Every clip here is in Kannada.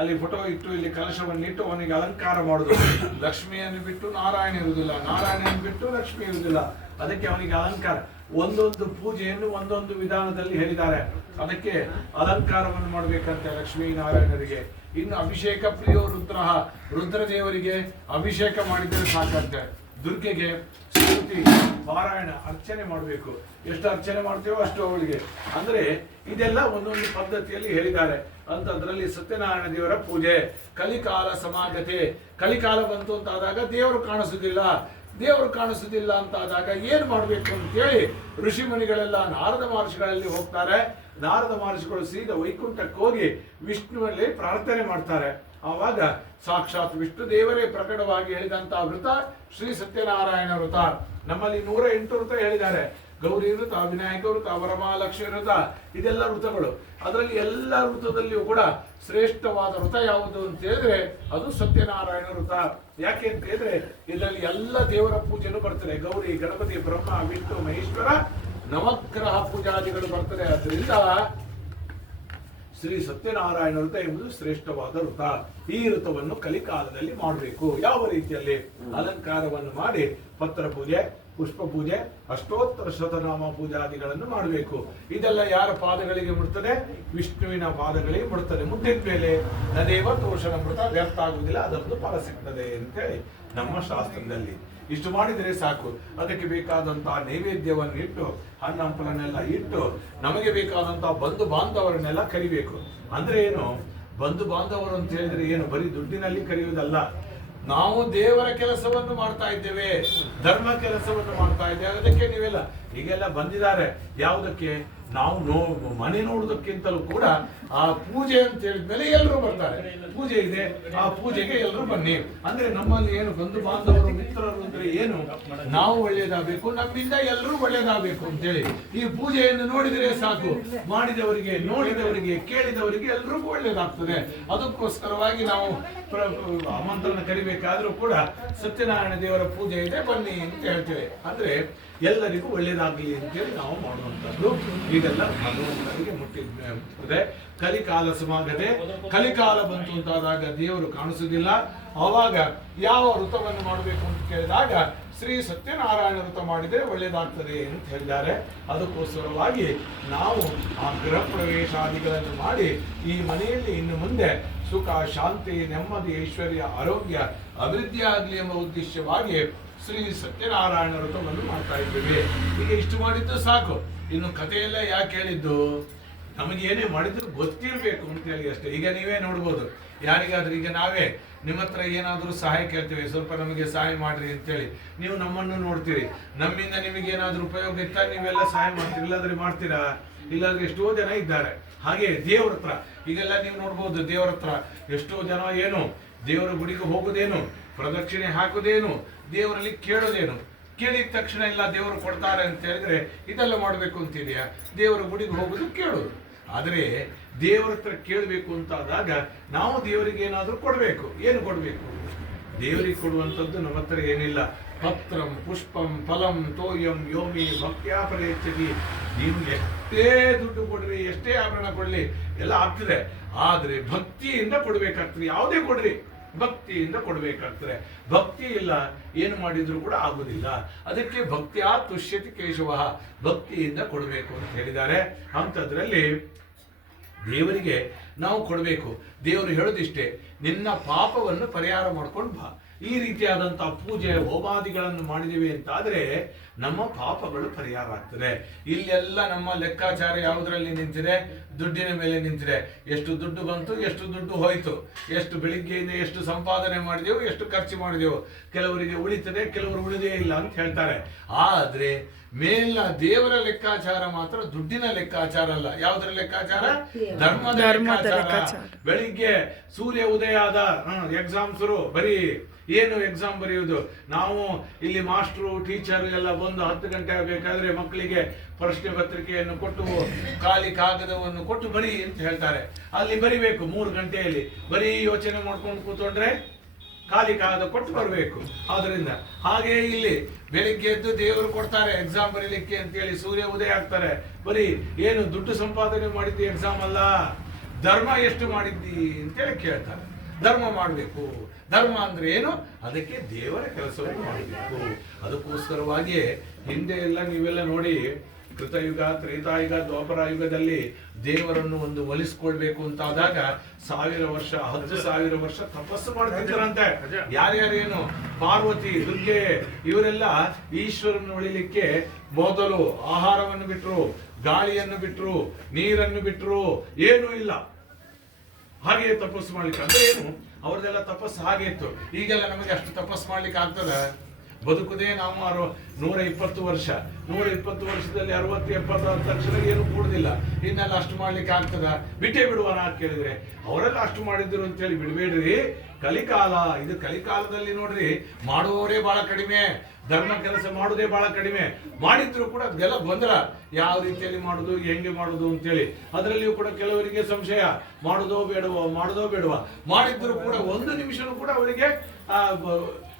ಅಲ್ಲಿ ಫೋಟೋ ಇಟ್ಟು ಇಲ್ಲಿ ಕಲಶವನ್ನು ಇಟ್ಟು ಅವನಿಗೆ ಅಲಂಕಾರ ಮಾಡುದು. ಲಕ್ಷ್ಮಿಯನ್ನು ಬಿಟ್ಟು ನಾರಾಯಣ ಇರುವುದಿಲ್ಲ, ನಾರಾಯಣನ ಬಿಟ್ಟು ಲಕ್ಷ್ಮಿ ಇರುವುದಿಲ್ಲ. ಅದಕ್ಕೆ ಅವನಿಗೆ ಅಲಂಕಾರ, ಒಂದೊಂದು ಪೂಜೆಯನ್ನು ಒಂದೊಂದು ವಿಧಾನದಲ್ಲಿ ಹೇಳಿದ್ದಾರೆ. ಅದಕ್ಕೆ ಅಲಂಕಾರವನ್ನು ಮಾಡಬೇಕಂತೆ ಲಕ್ಷ್ಮೀ ನಾರಾಯಣರಿಗೆ. ಇನ್ನು ಅಭಿಷೇಕ ಪ್ರಿಯೋ ರುದ್ರ, ರುದ್ರದೇವರಿಗೆ ಅಭಿಷೇಕ ಮಾಡಿದರೆ ಸಾಕಂತೆ. ದುರ್ಗೆಗೆ ಸ್ತುತಿ ಪಾರಾಯಣ ಅರ್ಚನೆ ಮಾಡಬೇಕು. ಎಷ್ಟು ಅರ್ಚನೆ ಮಾಡ್ತೇವೋ ಅಷ್ಟು ಅವಳಿಗೆ. ಅಂದ್ರೆ ಇದೆಲ್ಲ ಒಂದೊಂದು ಪದ್ಧತಿಯಲ್ಲಿ ಹೇಳಿದ್ದಾರೆ. ಅಂತದ್ರಲ್ಲಿ ಸತ್ಯನಾರಾಯಣ ದೇವರ ಪೂಜೆ. ಕಲಿಕಾಲ ಸಮಾಗತೆ, ಕಲಿಕಾಲ ಬಂತು ಅಂತ ಆದಾಗ ದೇವರು ಕಾಣಿಸುವುದಿಲ್ಲ. ದೇವರು ಕಾಣಿಸುವುದಿಲ್ಲ ಅಂತ ಆದಾಗ ಏನ್ ಮಾಡ್ಬೇಕು ಅಂತೇಳಿ ಋಷಿ ಮುನಿಗಳೆಲ್ಲ ನಾರದ ಮಹರ್ಷಿಗಳಲ್ಲಿ ಹೋಗ್ತಾರೆ. ನಾರದ ಮಹರ್ಷಿಗಳು ಸೀದಾ ವೈಕುಂಠಕ್ಕೆ ಹೋಗಿ ವಿಷ್ಣುವಲ್ಲಿ ಪ್ರಾರ್ಥನೆ ಮಾಡ್ತಾರೆ. ಆವಾಗ ಸಾಕ್ಷಾತ್ ವಿಷ್ಣು ದೇವರೇ ಪ್ರಕಟವಾಗಿ ಹೇಳಿದಂತಹ ವೃತ ಶ್ರೀ ಸತ್ಯನಾರಾಯಣ ವೃತ. ನಮ್ಮಲ್ಲಿ 108 ವೃತ ಹೇಳಿದ್ದಾರೆ. ಗೌರಿ ವೃತ, ವಿನಾಯಕ ವೃತ, ವರಮಹಾಲಕ್ಷ್ಮಿ ವೃತ, ಇದೆಲ್ಲ ವೃತಗಳು. ಅದರಲ್ಲಿ ಎಲ್ಲ ವೃತದಲ್ಲಿಯೂ ಕೂಡ ಶ್ರೇಷ್ಠವಾದ ವೃತ ಯಾವುದು ಅಂತ ಹೇಳಿದ್ರೆ ಅದು ಸತ್ಯನಾರಾಯಣ ವೃತ. ಯಾಕೆ ಅಂತ ಹೇಳಿದ್ರೆ ಇದರಲ್ಲಿ ಎಲ್ಲ ದೇವರ ಪೂಜೆನೂ ಬರ್ತದೆ. ಗೌರಿ, ಗಣಪತಿ, ಬ್ರಹ್ಮ, ವಿಷ್ಣು, ಮಹೇಶ್ವರ, ನವಗ್ರಹ ಪೂಜಾದಿಗಳು ಬರ್ತದೆ. ಅದರಿಂದ ಶ್ರೀ ಸತ್ಯನಾರಾಯಣ ವೃತ ಎಂಬುದು ಶ್ರೇಷ್ಠವಾದ ವೃತ. ಈ ವೃತವನ್ನು ಕಲಿಕಾಲದಲ್ಲಿ ಮಾಡಬೇಕು. ಯಾವ ರೀತಿಯಲ್ಲಿ? ಅಲಂಕಾರವನ್ನು ಮಾಡಿ ಪತ್ರ ಪೂಜೆ, ಪುಷ್ಪ ಪೂಜೆ, ಅಷ್ಟೋತ್ತರ ಶತನಾಮ ಪೂಜಾದಿಗಳನ್ನು ಮಾಡಬೇಕು. ಇದೆಲ್ಲ ಯಾರ ಪಾದಗಳಿಗೆ ಮುಡ್ತದೆ? ವಿಷ್ಣುವಿನ ಪಾದಗಳಿಗೆ ಮುಡ್ತದೆ. ಮುಟ್ಟಿದ ಮೇಲೆ ನದೇವ ತೋಷಣ ಮೃತ ವ್ಯರ್ಥ ಆಗುವುದಿಲ್ಲ, ಅದೊಂದು ಫಲ ಸಿಗ್ತದೆ ಅಂತೇಳಿ ನಮ್ಮ ಶಾಸ್ತ್ರದಲ್ಲಿ. ಇಷ್ಟು ಮಾಡಿದರೆ ಸಾಕು. ಅದಕ್ಕೆ ಬೇಕಾದಂತಹ ನೈವೇದ್ಯವನ್ನು ಇಟ್ಟು ಹಣ್ಣು ಹಂಪಲನ್ನೆಲ್ಲ ಇಟ್ಟು ನಮಗೆ ಬೇಕಾದಂತಹ ಬಂಧು ಬಾಂಧವರನ್ನೆಲ್ಲ ಕರಿಬೇಕು. ಅಂದ್ರೆ ಏನು ಬಂಧು ಬಾಂಧವರು ಅಂತ ಹೇಳಿದ್ರೆ ಏನು? ಬರೀ ದುಡ್ಡಿನಲ್ಲಿ ಕರೆಯುವುದಲ್ಲ. ನಾವು ದೇವರ ಕೆಲಸವನ್ನು ಮಾಡ್ತಾ ಇದ್ದೇವೆ, ಧರ್ಮ ಕೆಲಸವನ್ನು ಮಾಡ್ತಾ ಇದ್ದೇವೆ. ಅದಕ್ಕೆ ನೀವೆಲ್ಲ ಈಗೆಲ್ಲ ಬಂದಿದ್ದಾರೆ. ಯಾವುದಕ್ಕೆ? ನಾವು ಮನೆ ನೋಡುವುದಕ್ಕಿಂತಲೂ ಕೂಡ ಆ ಪೂಜೆ ಅಂತ ಹೇಳಿದ್ಮೇಲೆ ಎಲ್ಲರೂ ಬರ್ತಾರೆ. ಪೂಜೆ ಇದೆ, ಆ ಪೂಜೆಗೆ ಎಲ್ಲರೂ ಬನ್ನಿ. ಅಂದ್ರೆ ನಮ್ಮಲ್ಲಿ ಏನು ಬಂಧು ಬಾಂಧವರು ಮಿತ್ರರು ಅಂದ್ರೆ ಏನು? ನಾವು ಒಳ್ಳೇದಾಗಬೇಕು, ನಮ್ಮಿಂದ ಎಲ್ಲರೂ ಒಳ್ಳೇದಾಗಬೇಕು ಅಂತೇಳಿ ಈ ಪೂಜೆಯನ್ನು ನೋಡಿದರೆ ಸಾಕು. ಮಾಡಿದವರಿಗೆ, ನೋಡಿದವರಿಗೆ, ಕೇಳಿದವರಿಗೆ ಎಲ್ರಿಗೂ ಒಳ್ಳೇದಾಗ್ತದೆ. ಅದಕ್ಕೋಸ್ಕರವಾಗಿ ನಾವು ಆಮಂತ್ರಣ ಕರಿಬೇಕಾದ್ರೂ ಕೂಡ ಸತ್ಯನಾರಾಯಣ ದೇವರ ಪೂಜೆ ಇದೆ ಬನ್ನಿ ಅಂತ ಹೇಳ್ತೇವೆ. ಅಂದ್ರೆ ಎಲ್ಲರಿಗೂ ಒಳ್ಳೇದಾಗಲಿ ಅಂತೇಳಿ ನಾವು ಮಾಡುವಂಥದ್ದು. ಇದೆಲ್ಲ ಭಗವಂತನಿಗೆ ಮುಟ್ಟಿದೆ. ಕಲಿಕಾಲ ಸಮಾಗತೆ, ಕಲಿಕಾಲ ಬಂತು ಅಂತಾದಾಗ ದೇವರು ಕಾಣಿಸುವುದಿಲ್ಲ. ಆವಾಗ ಯಾವ ವೃತವನ್ನು ಮಾಡಬೇಕು ಅಂತ ಕೇಳಿದಾಗ ಶ್ರೀ ಸತ್ಯನಾರಾಯಣ ವೃತ ಮಾಡಿದರೆ ಒಳ್ಳೇದಾಗ್ತದೆ ಅಂತ ಹೇಳಿದ್ದಾರೆ. ಅದಕ್ಕೋಸ್ಕರವಾಗಿ ನಾವು ಆ ಗೃಹ ಪ್ರವೇಶಾದಿಗಳನ್ನು ಮಾಡಿ ಈ ಮನೆಯಲ್ಲಿ ಇನ್ನು ಮುಂದೆ ಸುಖ, ಶಾಂತಿ, ನೆಮ್ಮದಿ, ಐಶ್ವರ್ಯ, ಆರೋಗ್ಯ, ಅಭಿವೃದ್ಧಿ ಆಗಲಿ ಎಂಬ ಉದ್ದೇಶವಾಗಿ ಶ್ರೀ ಸತ್ಯನಾರಾಯಣ ವೃತವನ್ನು ಮಾಡ್ತಾ ಇದ್ದೇವೆ. ಈಗ ಇಷ್ಟು ಮಾಡಿದ್ದು ಸಾಕು. ಇನ್ನು ಕಥೆಯೆಲ್ಲ ಯಾಕೆ ಹೇಳಿದ್ದು? ನಮಗೆ ಏನೇ ಮಾಡಿದ್ರು ಗೊತ್ತಿರಬೇಕು ಅಂತ ಹೇಳಿ ಅಷ್ಟೇ. ಈಗ ನೀವೇ ನೋಡ್ಬೋದು, ಯಾರಿಗಾದ್ರೂ ಈಗ ನಾವೇ ನಿಮ್ಮ ಹತ್ರ ಏನಾದರೂ ಸಹಾಯ ಕೇಳ್ತೇವೆ, ಸ್ವಲ್ಪ ನಮಗೆ ಸಹಾಯ ಮಾಡ್ರಿ ಅಂತೇಳಿ. ನೀವು ನಮ್ಮನ್ನು ನೋಡ್ತೀರಿ, ನಮ್ಮಿಂದ ನಿಮಗೆ ಏನಾದ್ರೂ ಉಪಯೋಗ ಇತ್ತ ನೀವೆಲ್ಲ ಸಹಾಯ ಮಾಡ್ತೀರಿ, ಇಲ್ಲಾಂದ್ರೆ ಮಾಡ್ತೀರಾ? ಇಲ್ಲಾಂದ್ರೆ ಎಷ್ಟೋ ಜನ ಇದ್ದಾರೆ. ಹಾಗೆ ದೇವ್ರ ಹತ್ರ ಈಗೆಲ್ಲ ನೀವು ನೋಡ್ಬೋದು, ದೇವರ ಹತ್ರ ಎಷ್ಟೋ ಜನ ಏನು ದೇವರ ಗುಡಿಗೆ ಹೋಗುದೇನು, ಪ್ರದಕ್ಷಿಣೆ ಹಾಕುದೇನು, ದೇವರಲ್ಲಿ ಕೇಳೋದೇನು, ಕೇಳಿದ ತಕ್ಷಣ ಇಲ್ಲ ದೇವರು ಕೊಡ್ತಾರೆ ಅಂತ ಹೇಳಿದ್ರೆ ಇದೆಲ್ಲ ಮಾಡಬೇಕು ಅಂತಿದೆಯಾ? ದೇವರ ಗುಡಿಗೆ ಹೋಗುದು, ಕೇಳೋದು. ಆದರೆ ದೇವರ ಹತ್ರ ಕೇಳಬೇಕು ಅಂತ ಆದಾಗ ನಾವು ದೇವರಿಗೆ ಏನಾದರೂ ಕೊಡಬೇಕು. ಏನು ಕೊಡಬೇಕು? ದೇವರಿಗೆ ಕೊಡುವಂಥದ್ದು ನಮ್ಮ ಹತ್ರ ಏನಿಲ್ಲ. ಪತ್ರಂ ಪುಷ್ಪಂ ಫಲಂ ತೋಯಂ ಯೋಮಿ ಭಕ್ತ್ಯಾಪರೇಚ್ಛತಿ. ನೀವು ಎಷ್ಟೇ ದುಡ್ಡು ಕೊಡ್ರಿ, ಎಷ್ಟೇ ಆಭರಣ ಕೊಡ್ಲಿ, ಎಲ್ಲ ಆಗ್ತದೆ. ಆದ್ರೆ ಭಕ್ತಿಯಿಂದ ಕೊಡ್ಬೇಕಾಗ್ತದೆ. ಯಾವುದೇ ಕೊಡ್ರಿ, ಭಕ್ತಿಯಿಂದ ಕೊಡ್ಬೇಕಾಗ್ತದೆ. ಭಕ್ತಿ ಇಲ್ಲ, ಏನು ಮಾಡಿದ್ರು ಕೂಡ ಆಗುದಿಲ್ಲ. ಅದಕ್ಕೆ ಭಕ್ತಿಯಾ ತುಷ್ಯತಿ ಕೇಶವ, ಭಕ್ತಿಯಿಂದ ಕೊಡಬೇಕು ಅಂತ ಹೇಳಿದ್ದಾರೆ. ಅಂಥದ್ರಲ್ಲಿ ದೇವರಿಗೆ ನಾವು ಕೊಡಬೇಕು. ದೇವರು ಹೇಳೋದಿಷ್ಟೇ, ನಿನ್ನ ಪಾಪವನ್ನು ಪರಿಹಾರ ಮಾಡ್ಕೊಂಡು ಬಾ. ಈ ರೀತಿಯಾದಂತಹ ಪೂಜೆ ಹೋಮಾದಿಗಳನ್ನು ಮಾಡಿದೀವಿ ಅಂತಾದ್ರೆ ನಮ್ಮ ಪಾಪಗಳು ಪರಿಹಾರ ಆಗ್ತದೆ. ಇಲ್ಲೆಲ್ಲ ನಮ್ಮ ಲೆಕ್ಕಾಚಾರ ಯಾವುದರಲ್ಲಿ ನಿಂತಿದೆ? ದುಡ್ಡಿನ ಮೇಲೆ ನಿಂತಿದೆ. ಎಷ್ಟು ದುಡ್ಡು ಬಂತು, ಎಷ್ಟು ದುಡ್ಡು ಹೋಯ್ತು, ಎಷ್ಟು ಬೆಳಿಗ್ಗೆಯಿಂದ ಎಷ್ಟು ಸಂಪಾದನೆ ಮಾಡಿದೆವು, ಎಷ್ಟು ಖರ್ಚು ಮಾಡಿದೆವು. ಕೆಲವರಿಗೆ ಉಳಿತದೆ, ಕೆಲವರು ಉಳಿದೇ ಇಲ್ಲ ಅಂತ ಹೇಳ್ತಾರೆ. ಆದ್ರೆ ಮೇಲಿನ ದೇವರ ಲೆಕ್ಕಾಚಾರ ಮಾತ್ರ ದುಡ್ಡಿನ ಲೆಕ್ಕಾಚಾರ ಅಲ್ಲ. ಯಾವುದರ ಲೆಕ್ಕಾಚಾರ? ಧರ್ಮದ ಲೆಕ್ಕಾಚಾರ. ಬೆಳಿಗ್ಗೆ ಸೂರ್ಯ ಉದಯ ಆದ ಎಕ್ಸಾಮ್ ಶುರು, ಬರೀ ಏನು ಎಕ್ಸಾಮ್ ಬರೆಯುವುದು. ನಾವು ಇಲ್ಲಿ ಮಾಸ್ಟ್ರು, ಟೀಚರ್ ಎಲ್ಲ ಬಂದು 10 ಗಂಟೆ ಆಗಬೇಕಾದ್ರೆ ಮಕ್ಕಳಿಗೆ ಪ್ರಶ್ನೆ ಪತ್ರಿಕೆಯನ್ನು ಕೊಟ್ಟು ಖಾಲಿ ಕಾಗದವನ್ನು ಕೊಟ್ಟು ಬರಿ ಅಂತ ಹೇಳ್ತಾರೆ. ಅಲ್ಲಿ ಬರಿಬೇಕು 3 ಗಂಟೆಯಲ್ಲಿ. ಬರೀ ಯೋಚನೆ ಮಾಡ್ಕೊಂಡು ಕೂತ್ಕೊಂಡ್ರೆ ಖಾಲಿ ಕಾಗದ ಕೊಟ್ಟು ಬರಬೇಕು. ಆದ್ರಿಂದ ಹಾಗೆ ಇಲ್ಲಿ ಬೆಳಿಗ್ಗೆ ಎದ್ದು ದೇವರು ಕೊಡ್ತಾರೆ ಎಕ್ಸಾಮ್ ಬರೀಲಿಕ್ಕೆ ಅಂತೇಳಿ, ಸೂರ್ಯ ಉದಯ ಆಗ್ತಾರೆ. ಬರೀ ಏನು ದುಡ್ಡು ಸಂಪಾದನೆ ಮಾಡಿದ್ದು ಎಕ್ಸಾಮ್ ಅಲ್ಲ, ಧರ್ಮ ಎಷ್ಟು ಮಾಡಿದ್ದಿ ಅಂತೇಳಿ ಕೇಳ್ತಾರೆ. ಧರ್ಮ ಮಾಡಬೇಕು. ಧರ್ಮ ಅಂದ್ರೆ ಏನು? ಅದಕ್ಕೆ ದೇವರ ಕೆಲಸವನ್ನು ಮಾಡಬೇಕು. ಅದಕ್ಕೋಸ್ಕರವಾಗಿ ಹಿಂದೆ ಎಲ್ಲ ನೀವೆಲ್ಲ ನೋಡಿ, ಕೃತಯುಗ, ತ್ರೇತಾಯುಗ, ದ್ವಾಪರಾಯುಗದಲ್ಲಿ ದೇವರನ್ನು ಒಂದು ಒಲಿಸ್ಕೊಳ್ಬೇಕು ಅಂತಾದಾಗ 1000 ವರ್ಷ 10,000 ವರ್ಷ ತಪಸ್ಸು ಮಾಡ್ತಿದ್ದರಂತೆ. ಯಾರ್ಯಾರೇನು ಪಾರ್ವತಿ, ದುರ್ಗೆ ಇವರೆಲ್ಲ ಈಶ್ವರನ್ನು ಒಳಿಲಿಕ್ಕೆ ಮೊದಲು ಆಹಾರವನ್ನು ಬಿಟ್ರು, ಗಾಳಿಯನ್ನು ಬಿಟ್ರು, ನೀರನ್ನು ಬಿಟ್ರು, ಏನೂ ಇಲ್ಲ, ಹಾಗೆಯೇ ತಪಸ್ಸು ಮಾಡ್ಲಿಕ್ಕೆ. ಅಂದ್ರೆ ಏನು? ಅವ್ರದೆಲ್ಲ ತಪಸ್ಸು ಹಾಗೆ ಇತ್ತು. ಈಗೆಲ್ಲ ನಮಗೆ ಅಷ್ಟು ತಪಸ್ಸು ಮಾಡ್ಲಿಕ್ಕೆ ಆಗ್ತದ? ಬದುಕುದೇ ನಾವು 120 ವರ್ಷ. 120 ವರ್ಷದಲ್ಲಿ 60-70 ತಕ್ಷಣ ಏನು ಕೂಡುದಿಲ್ಲ. ಇನ್ನೆಲ್ಲ ಅಷ್ಟು ಮಾಡ್ಲಿಕ್ಕೆ ಆಗ್ತದ? ಬಿಟ್ಟೇ ಬಿಡುವನ ಕೇಳಿದ್ರೆ ಅವರೆಲ್ಲ ಅಷ್ಟು ಮಾಡಿದ್ರು ಅಂತ ಹೇಳಿ ಬಿಡಬೇಡ್ರಿ. ಕಲಿಕಾಲ ಇದು. ಕಲಿಕಾಲದಲ್ಲಿ ನೋಡ್ರಿ, ಮಾಡುವವರೇ ಬಹಳ ಕಡಿಮೆ, ಧರ್ಮ ಕೆಲಸ ಮಾಡುವುದೇ ಬಹಳ ಕಡಿಮೆ. ಮಾಡಿದ್ರು ಕೂಡ ಅದೆಲ್ಲ ಗೊಂದಲ, ಯಾವ ರೀತಿಯಲ್ಲಿ ಮಾಡುದು, ಹೆಂಗೆ ಮಾಡುದು ಅಂತೇಳಿ. ಅದರಲ್ಲಿಯೂ ಕೂಡ ಕೆಲವರಿಗೆ ಸಂಶಯ, ಮಾಡುದೋ ಬೇಡವೋ, ಮಾಡಿದ್ರು ಕೂಡ ಒಂದು ನಿಮಿಷನೂ ಕೂಡ ಅವರಿಗೆ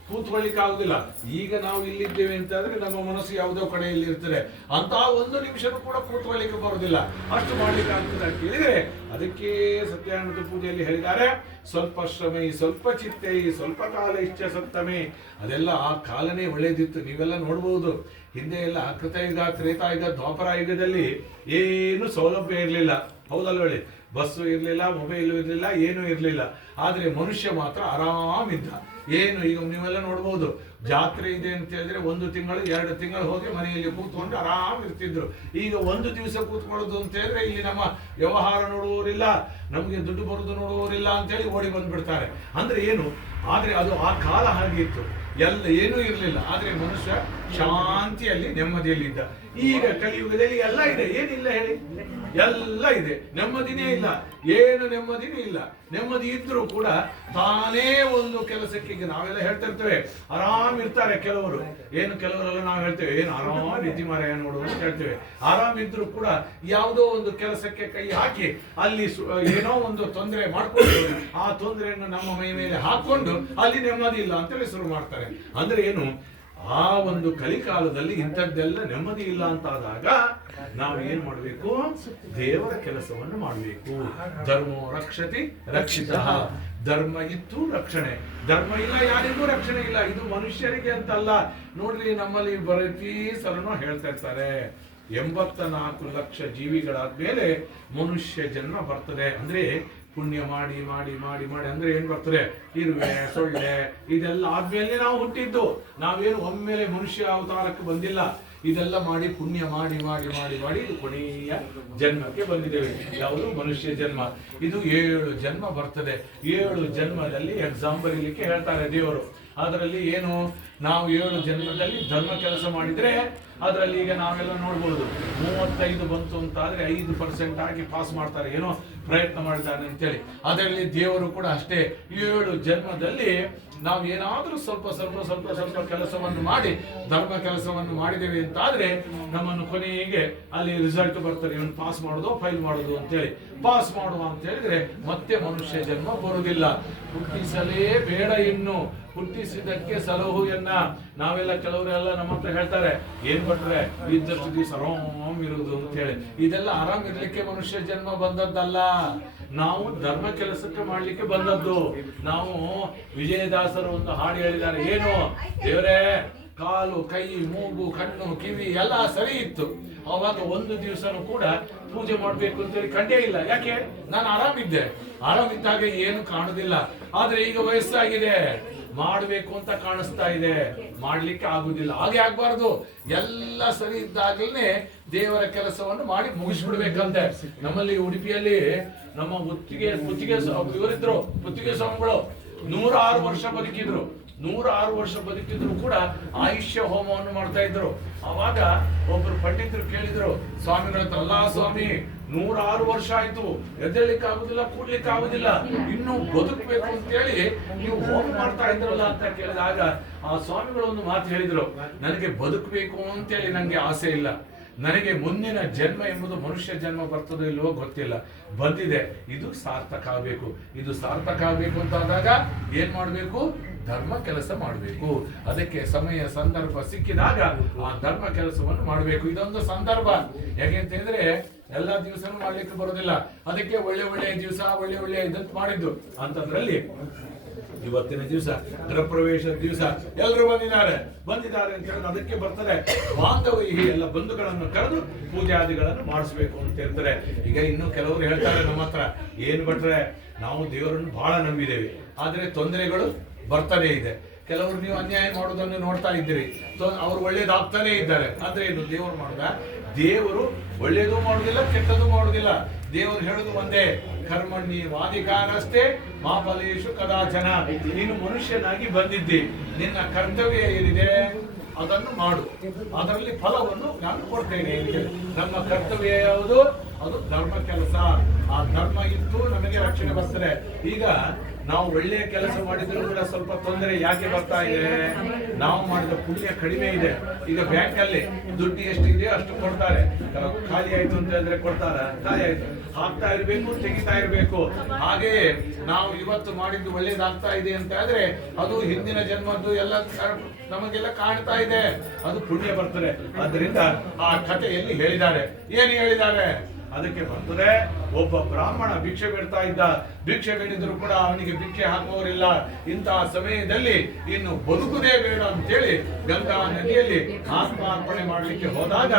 ಕೂತ್ಕೊಳ್ಳಿಕ್ಕೆ ಆಗುದಿಲ್ಲ. ಈಗ ನಾವು ಇಲ್ಲಿದ್ದೇವೆ ಅಂತಂದ್ರೆ ನಮ್ಮ ಮನಸ್ಸು ಯಾವುದೋ ಕಡೆಯಲ್ಲಿ ಇರ್ತದೆ, ಅಂತ ಒಂದು ನಿಮಿಷನೂ ಕೂಡ ಕೂತ್ಕೊಳ್ಳಿಕ್ಕೆ ಬರುವುದಿಲ್ಲ. ಅಷ್ಟು ಮಾಡ್ಲಿಕ್ಕೆ ಆಗ್ತದೆ ಕೇಳಿದ್ರೆ ಅದಕ್ಕೆ ಸತ್ಯಾನಂದ ಪೂಜೆಯಲ್ಲಿ ಹೇಳಿದ್ದಾರೆ, ಸ್ವಲ್ಪ ಶ್ರಮೆ ಸ್ವಲ್ಪ ಚಿತ್ತೆ ಸ್ವಲ್ಪ ಕಾಲ ಇಚ್ಛ ಸತ್ತಮೆ. ಅದೆಲ್ಲ ಆ ಕಾಲನೇ ಒಳ್ಳೇದಿತ್ತು. ನೀವೆಲ್ಲ ನೋಡ್ಬೋದು, ಹಿಂದೆ ಎಲ್ಲ ಕೃತಯುಗ, ತ್ರೇತಾಯುಗ, ದ್ವಾಪರಾಯುಗದಲ್ಲಿ ಏನು ಸೌಲಭ್ಯ ಇರಲಿಲ್ಲ. ಹೌದಲ್ವಳಿ? ಬಸ್ಸು ಇರಲಿಲ್ಲ, ಮೊಬೈಲು ಇರಲಿಲ್ಲ, ಏನೂ ಇರಲಿಲ್ಲ. ಆದರೆ ಮನುಷ್ಯ ಮಾತ್ರ ಆರಾಮಿದ್ದ. ಏನು ಈಗ ನೀವೆಲ್ಲ ನೋಡ್ಬೋದು, ಜಾತ್ರೆ ಇದೆ ಅಂತ ಹೇಳಿದ್ರೆ 1 ತಿಂಗಳು 2 ತಿಂಗಳು ಹೋಗಿ ಮನೆಯಲ್ಲಿ ಕೂತ್ಕೊಂಡು ಆರಾಮ್ ಇರ್ತಿದ್ರು. ಈಗ 1 ದಿವಸ ಕೂತ್ಕೊಳ್ಳೋದು ಅಂತ ಹೇಳಿದ್ರೆ ಇಲ್ಲಿ ನಮ್ಮ ವ್ಯವಹಾರ ನೋಡುವವರಿಲ್ಲ, ನಮ್ಗೆ ದುಡ್ಡು ಬರುದು ನೋಡುವವರಿಲ್ಲ ಅಂತೇಳಿ ಓಡಿ ಬಂದ್ಬಿಡ್ತಾರೆ. ಅಂದ್ರೆ ಏನು? ಆದ್ರೆ ಅದು ಆ ಕಾಲ ಹಾಗಿತ್ತು, ಎಲ್ಲ ಏನೂ ಇರಲಿಲ್ಲ. ಆದ್ರೆ ಮನುಷ್ಯ ಶಾಂತಿಯಲ್ಲಿ ನೆಮ್ಮದಿಯಲ್ಲಿದ್ದ. ಈಗ ಕಲಿಯುಗದಲ್ಲಿ ಎಲ್ಲ ಇದೆ, ಏನಿಲ್ಲ ಹೇಳಿ? ಎಲ್ಲ ಇದೆ, ನೆಮ್ಮದಿನೇ ಇಲ್ಲ, ಏನು ನೆಮ್ಮದಿನೇ ಇಲ್ಲ. ನೆಮ್ಮದಿ ಇದ್ರೂ ಕೂಡ ತಾನೇ ಒಂದು ಕೆಲಸಕ್ಕೆ, ಈಗ ನಾವೆಲ್ಲ ಹೇಳ್ತಾ ಇರ್ತೇವೆ ಆರಾಮ್ ಇರ್ತಾರೆ ಕೆಲವರು. ಏನು ಕೆಲವರೆಲ್ಲ ನಾವು ಹೇಳ್ತೇವೆ, ಏನು ಆರಾಮ್ ನಿಧಿ ಮಾರಾಯ ನೋಡು ಅಂತ ಹೇಳ್ತೇವೆ. ಆರಾಮ್ ಇದ್ರು ಕೂಡ ಯಾವುದೋ ಒಂದು ಕೆಲಸಕ್ಕೆ ಕೈ ಹಾಕಿ ಅಲ್ಲಿ ಏನೋ ಒಂದು ತೊಂದರೆ ಮಾಡ್ಕೊಂಡು ಆ ತೊಂದರೆಯನ್ನು ನಮ್ಮ ಮೈ ಮೇಲೆ ಹಾಕೊಂಡು ಅಲ್ಲಿ ನೆಮ್ಮದಿ ಇಲ್ಲ ಅಂತೇಳಿ ಶುರು ಮಾಡ್ತಾರೆ. ಅಂದ್ರೆ ಏನು? ಆ ಒಂದು ಕಲಿಕಾಲದಲ್ಲಿ ಇಂಥದ್ದೆಲ್ಲ ನೆಮ್ಮದಿ ಇಲ್ಲ ಅಂತಾದಾಗ ನಾವು ಏನ್ ಮಾಡ್ಬೇಕು? ದೇವರ ಕೆಲಸವನ್ನು ಮಾಡಬೇಕು. ಧರ್ಮೋ ರಕ್ಷತಿ ರಕ್ಷಿತ. ಧರ್ಮ ಇತ್ತು ರಕ್ಷಣೆ, ಧರ್ಮ ಇಲ್ಲ ಯಾರಿಗೂ ರಕ್ಷಣೆ ಇಲ್ಲ. ಇದು ಮನುಷ್ಯರಿಗೆ ಅಂತಲ್ಲ ನೋಡ್ರಿ, ನಮ್ಮಲ್ಲಿ ಪ್ರತಿ ಸಲನೂ ಹೇಳ್ತಾ ಇರ್ತಾರೆ, 84 ಲಕ್ಷ ಜೀವಿಗಳಾದ್ಮೇಲೆ ಮನುಷ್ಯ ಜನ್ಮ ಬರ್ತದೆ. ಅಂದ್ರೆ ಪುಣ್ಯ ಮಾಡಿ ಮಾಡಿ ಮಾಡಿ ಮಾಡಿ ಅಂದ್ರೆ ಏನ್ ಬರ್ತದೆ? ಇರುವೆ, ಸೊಳ್ಳೆ ಇದೆಲ್ಲ ಆದ್ಮೇಲೆ ನಾವು ಹುಟ್ಟಿದ್ದು. ನಾವೇನು ಒಮ್ಮೆಲೆ ಮನುಷ್ಯ ಅವತಾರಕ್ಕೆ ಬಂದಿಲ್ಲ. ಇದೆಲ್ಲ ಮಾಡಿ ಪುಣ್ಯ ಮಾಡಿ ಮಾಡಿ ಮಾಡಿ ಮಾಡಿ ಇದು ಕೊನೆಯ ಜನ್ಮಕ್ಕೆ ಬಂದಿದ್ದೇವೆ. ಯಾವುದು? ಮನುಷ್ಯ ಜನ್ಮ. ಇದು 7 ಜನ್ಮ ಬರ್ತದೆ. 7 ಜನ್ಮದಲ್ಲಿ ಎಕ್ಸಾಮ್ ಬರೀಲಿಕ್ಕೆ ಹೇಳ್ತಾರೆ ದೇವರು. ಅದರಲ್ಲಿ ಏನು? ನಾವು 7 ಜನ್ಮದಲ್ಲಿ ಧರ್ಮ ಕೆಲಸ ಮಾಡಿದ್ರೆ ಅದರಲ್ಲಿ ಈಗ ನಾವೆಲ್ಲ ನೋಡ್ಬೋದು 35 ಬಂತು ಅಂತ ಆದ್ರೆ 5% ಆಗಿ ಪಾಸ್ ಮಾಡ್ತಾರೆ, ಏನೋ ಪ್ರಯತ್ನ ಮಾಡ್ತಾರೆ ಅಂತೇಳಿ. ಅದರಲ್ಲಿ ದೇವರು ಕೂಡ ಅಷ್ಟೇ, 7 ಜನ್ಮದಲ್ಲಿ ನಾವು ಏನಾದ್ರೂ ಸ್ವಲ್ಪ ಸ್ವಲ್ಪ ಸ್ವಲ್ಪ ಸ್ವಲ್ಪ ಕೆಲಸವನ್ನು ಮಾಡಿ ಧರ್ಮ ಕೆಲಸವನ್ನು ಮಾಡಿದ್ದೇವೆ ಅಂತ ಆದ್ರೆ ನಮ್ಮನ್ನು ಕೊನೆಗೆ ಅಲ್ಲಿ ರಿಸಲ್ಟ್ ಬರ್ತದೆ, ಇವನು ಪಾಸ್ ಮಾಡೋದು ಫೈಲ್ ಮಾಡೋದು ಅಂತೇಳಿ. ಪಾಸ್ ಮಾಡುವ ಅಂತ ಹೇಳಿದ್ರೆ ಮತ್ತೆ ಮನುಷ್ಯ ಜನ್ಮ ಬರುವುದಿಲ್ಲ. ಹುಟ್ಟಿಸಲೇ ಬೇಡ, ಇನ್ನು ಹುಟ್ಟಿಸಿದಕ್ಕೆ ಸಲಹು ಎನ್ನ. ನಾವೆಲ್ಲ ಕೆಲವರೆಲ್ಲ ನಮ್ಮ ಹತ್ರ ಹೇಳ್ತಾರೆ, ಏನ್ ಕೊಟ್ರೆ ಇದ್ದಷ್ಟು ದಿವಸ ಆರಾಮ್ ಇರುವುದು ಅಂತ ಹೇಳಿ. ಇದೆಲ್ಲ ಆರಾಮ್ ಇರ್ಲಿಕ್ಕೆ ಮನುಷ್ಯ ಜನ್ಮ ಬಂದದ್ದಲ್ಲ, ನಾವು ಧರ್ಮ ಕೆಲಸಕ್ಕೆ ಮಾಡ್ಲಿಕ್ಕೆ ಬಂದದ್ದು. ನಾವು ವಿಜಯದಾಸರು ಒಂದು ಹಾಡು ಹೇಳಿದ್ದಾರೆ, ಏನು? ದೇವರೇ ಕಾಲು, ಕೈ, ಮೂಗು, ಕಣ್ಣು, ಕಿವಿ ಎಲ್ಲ ಸರಿ ಇತ್ತು, ಅವಾಗ ಒಂದು ದಿವಸನೂ ಕೂಡ ಪೂಜೆ ಮಾಡ್ಬೇಕು ಅಂತೇಳಿ ಕಂಡೇ ಇಲ್ಲ. ಯಾಕೆ? ನಾನು ಆರಾಮಿದ್ದೆ. ಆರಾಮಿದ್ದಾಗ ಏನು ಕಾಣುದಿಲ್ಲ. ಆದ್ರೆ ಈಗ ವಯಸ್ಸಾಗಿದೆ, ಮಾಡಬೇಕು ಅಂತ ಕಾಣಿಸ್ತಾ ಇದೆ, ಮಾಡ್ಲಿಕ್ಕೆ ಆಗುದಿಲ್ಲ. ಹಾಗೆ ಆಗ್ಬಾರ್ದು. ಎಲ್ಲ ಸರಿ ಇದ್ದಾಗಲೇ ದೇವರ ಕೆಲಸವನ್ನು ಮಾಡಿ ಮುಗಿಸ್ಬಿಡ್ಬೇಕಂತೆ. ನಮ್ಮಲ್ಲಿ ಉಡುಪಿಯಲ್ಲಿ ನಮ್ಮ ಮುತ್ತಿಗೆ ಇವರಿದ್ರು, ಮುತ್ತಿಗೆ ಸ್ವಾಮಿಗಳು 106 ವರ್ಷ ಬದುಕಿದ್ರು. 106 ವರ್ಷ ಬದುಕಿದ್ರು ಕೂಡ ಆಯುಷ್ಯ ಹೋಮವನ್ನು ಮಾಡ್ತಾ ಇದ್ರು. ಅವಾಗ ಒಬ್ರು ಪಂಡಿತರು ಕೇಳಿದ್ರು ಸ್ವಾಮಿಗಳ ಹತ್ರ, ಅಲ್ಲ ಸ್ವಾಮಿ 106 ವರ್ಷ ಆಯ್ತು, ಎದ್ದೇಳಿಕ್ಕೆ ಆಗುದಿಲ್ಲ, ಕೂಡ್ಲಿಕ್ಕೆ ಆಗುದಿಲ್ಲ, ಇನ್ನು ಬದುಕಬೇಕು ಅಂತೇಳಿ ನೀವು ಹೋಮ ಮಾಡ್ತಾ ಇದ್ರಲ್ಲ ಅಂತ ಕೇಳಿದಾಗ ಆ ಸ್ವಾಮಿಗಳು ಒಂದು ಮಾತು ಹೇಳಿದ್ರು, ನನಗೆ ಬದುಕಬೇಕು ಅಂತೇಳಿ ನಂಗೆ ಆಸೆ ಇಲ್ಲ, ನನಗೆ ಮುಂದಿನ ಜನ್ಮ ಎಂಬುದು ಮನುಷ್ಯ ಜನ್ಮ ಬರ್ತದೋ ಇಲ್ವೋ ಗೊತ್ತಿಲ್ಲ, ಬಂದಿದೆ, ಇದು ಸಾರ್ಥಕ ಆಗಬೇಕು. ಇದು ಸಾರ್ಥಕ ಆಗಬೇಕು ಅಂತ ಆದಾಗ ಏನ್ ಮಾಡ್ಬೇಕು? ಧರ್ಮ ಕೆಲಸ ಮಾಡಬೇಕು. ಅದಕ್ಕೆ ಸಮಯ ಸಂದರ್ಭ ಸಿಕ್ಕಿದಾಗ ಆ ಧರ್ಮ ಕೆಲಸವನ್ನು ಮಾಡಬೇಕು. ಇದೊಂದು ಸಂದರ್ಭ. ಯಾಕೆ ಅಂತ ಹೇಳಿದ್ರೆ ಎಲ್ಲಾ ದಿವಸನೂ ಮಾಡ್ಲಿಕ್ಕೆ ಬರೋದಿಲ್ಲ. ಅದಕ್ಕೆ ಒಳ್ಳೆ ಒಳ್ಳೆಯ ದಿವಸ ಒಳ್ಳೆ ಒಳ್ಳೆಯ ಇದಂತ ಮಾಡಿದ್ದು ಅಂತಂದ್ರಲ್ಲಿ ಇವತ್ತಿನ ದಿವಸ ಗೃಹಪ್ರವೇಶದ ದಿವಸ ಎಲ್ಲರೂ ಬಂದಿದ್ದಾರೆ ಅಂತ ಹೇಳಿದ್ರೆ ಅದಕ್ಕೆ ಬರ್ತಾರೆ ಬಾಂಧವ್ಯ ಎಲ್ಲ ಬಂಧುಗಳನ್ನು ಕರೆದು ಪೂಜಾದಿಗಳನ್ನು ಮಾಡಿಸ್ಬೇಕು ಅಂತ ಹೇಳ್ತಾರೆ. ಈಗ ಇನ್ನು ಕೆಲವರು ಹೇಳ್ತಾರೆ ನಮ್ಮ ಹತ್ರ, ಏನ್ ಬಿಟ್ರೆ ನಾವು ದೇವರನ್ನು ಬಹಳ ನಂಬಿದ್ದೇವೆ, ಆದ್ರೆ ತೊಂದರೆಗಳು ಬರ್ತಾನೆ ಇದೆ. ಕೆಲವರು ನೀವು ಅನ್ಯಾಯ ಮಾಡೋದನ್ನು ನೋಡ್ತಾ ಇದ್ದೀರಿ, ಅವ್ರು ಒಳ್ಳೇದಾಗ್ತಾನೆ ಇದ್ದಾರೆ. ಆದ್ರೆ ಇದು ದೇವರು ಮಾಡುದ, ದೇವರು ಒಳ್ಳೇದು ಮಾಡುದಿಲ್ಲ ಕೆಟ್ಟದ್ದು ಮಾಡುದಿಲ್ಲ. ದೇವರು ಹೇಳುದು ಒಂದೇ, ಕರ್ಮಣ್ಣಿ ವಾದಿಕಾರಷ್ಟೇ ಮಾಫಲೇಶು ಕದಾಚನ. ನೀನು ಮನುಷ್ಯನಾಗಿ ಬಂದಿದ್ದಿ, ನಿನ್ನ ಕರ್ತವ್ಯ ಏನಿದೆ ಅದನ್ನು ಮಾಡು, ಅದರಲ್ಲಿ ಫಲವನ್ನು ನಾನು ಕೊಡ್ತೇನೆ. ನಮ್ಮ ಕರ್ತವ್ಯ ಯಾವುದು? ಅದು ಧರ್ಮ ಕೆಲಸ. ಆ ಧರ್ಮ ಇತ್ತು ನಮಗೆ ರಕ್ಷಣೆ ಬರ್ತದೆ. ಈಗ ನಾವು ಒಳ್ಳೆಯ ಕೆಲಸ ಮಾಡಿದ್ರು ಕೂಡ ಸ್ವಲ್ಪ ತೊಂದರೆ ಯಾಕೆ ಬರ್ತಾ ಇದೆ? ನಾವು ಮಾಡಿದ ಪುಣ್ಯ ಕಡಿಮೆ ಇದೆ. ಈಗ ಬ್ಯಾಂಕ್ ಅಲ್ಲಿ ದುಡ್ಡು ಎಷ್ಟು ಇದೆಯೋ ಅಷ್ಟು ಕೊಡ್ತಾರೆ, ಖಾಲಿ ಆಯ್ತು ಅಂತ ಹೇಳಿದ್ರೆ ಕೊಡ್ತಾರ, ಖಾಲಿ ಆಯ್ತು ಹಾಕ್ತಾ ಇರ್ಬೇಕು, ತೆಗಿತಾ ಇರ್ಬೇಕು. ಹಾಗೆಯೇ ನಾವು ಇವತ್ತು ಮಾಡಿದ್ದು ಒಳ್ಳೇದಾಗ್ತಾ ಇದೆ ಅಂತ ಆದ್ರೆ ಅದು ಹಿಂದಿನ ಜನ್ಮದ್ದು ಎಲ್ಲ ನಮಗೆಲ್ಲ ಕಾಣ್ತಾ ಇದೆ, ಅದು ಪುಣ್ಯ ಬರ್ತದೆ. ಅದರಿಂದ ಆ ಕಥೆಯಲ್ಲಿ ಹೇಳಿದ್ದಾರೆ. ಏನು ಹೇಳಿದ್ದಾರೆ? ಅದಕ್ಕೆ ಬರ್ತದೆ, ಒಬ್ಬ ಬ್ರಾಹ್ಮಣ ಭಿಕ್ಷೆ ಬೇಡ್ತಾ ಇದ್ದ. ಭಿಕ್ಷೆ ಬೇಡಿದ್ರು ಕೂಡ ಅವನಿಗೆ ಭಿಕ್ಷೆ ಹಾಕುವವರಿಲ್ಲ. ಇಂತಹ ಸಮಯದಲ್ಲಿ ಇನ್ನು ಬದುಕುದೇ ಬೇಡ ಅಂತೇಳಿ ಗಂಗಾ ನದಿಯಲ್ಲಿ ಆತ್ಮಾರ್ಪಣೆ ಮಾಡಲಿಕ್ಕೆ ಹೋದಾಗ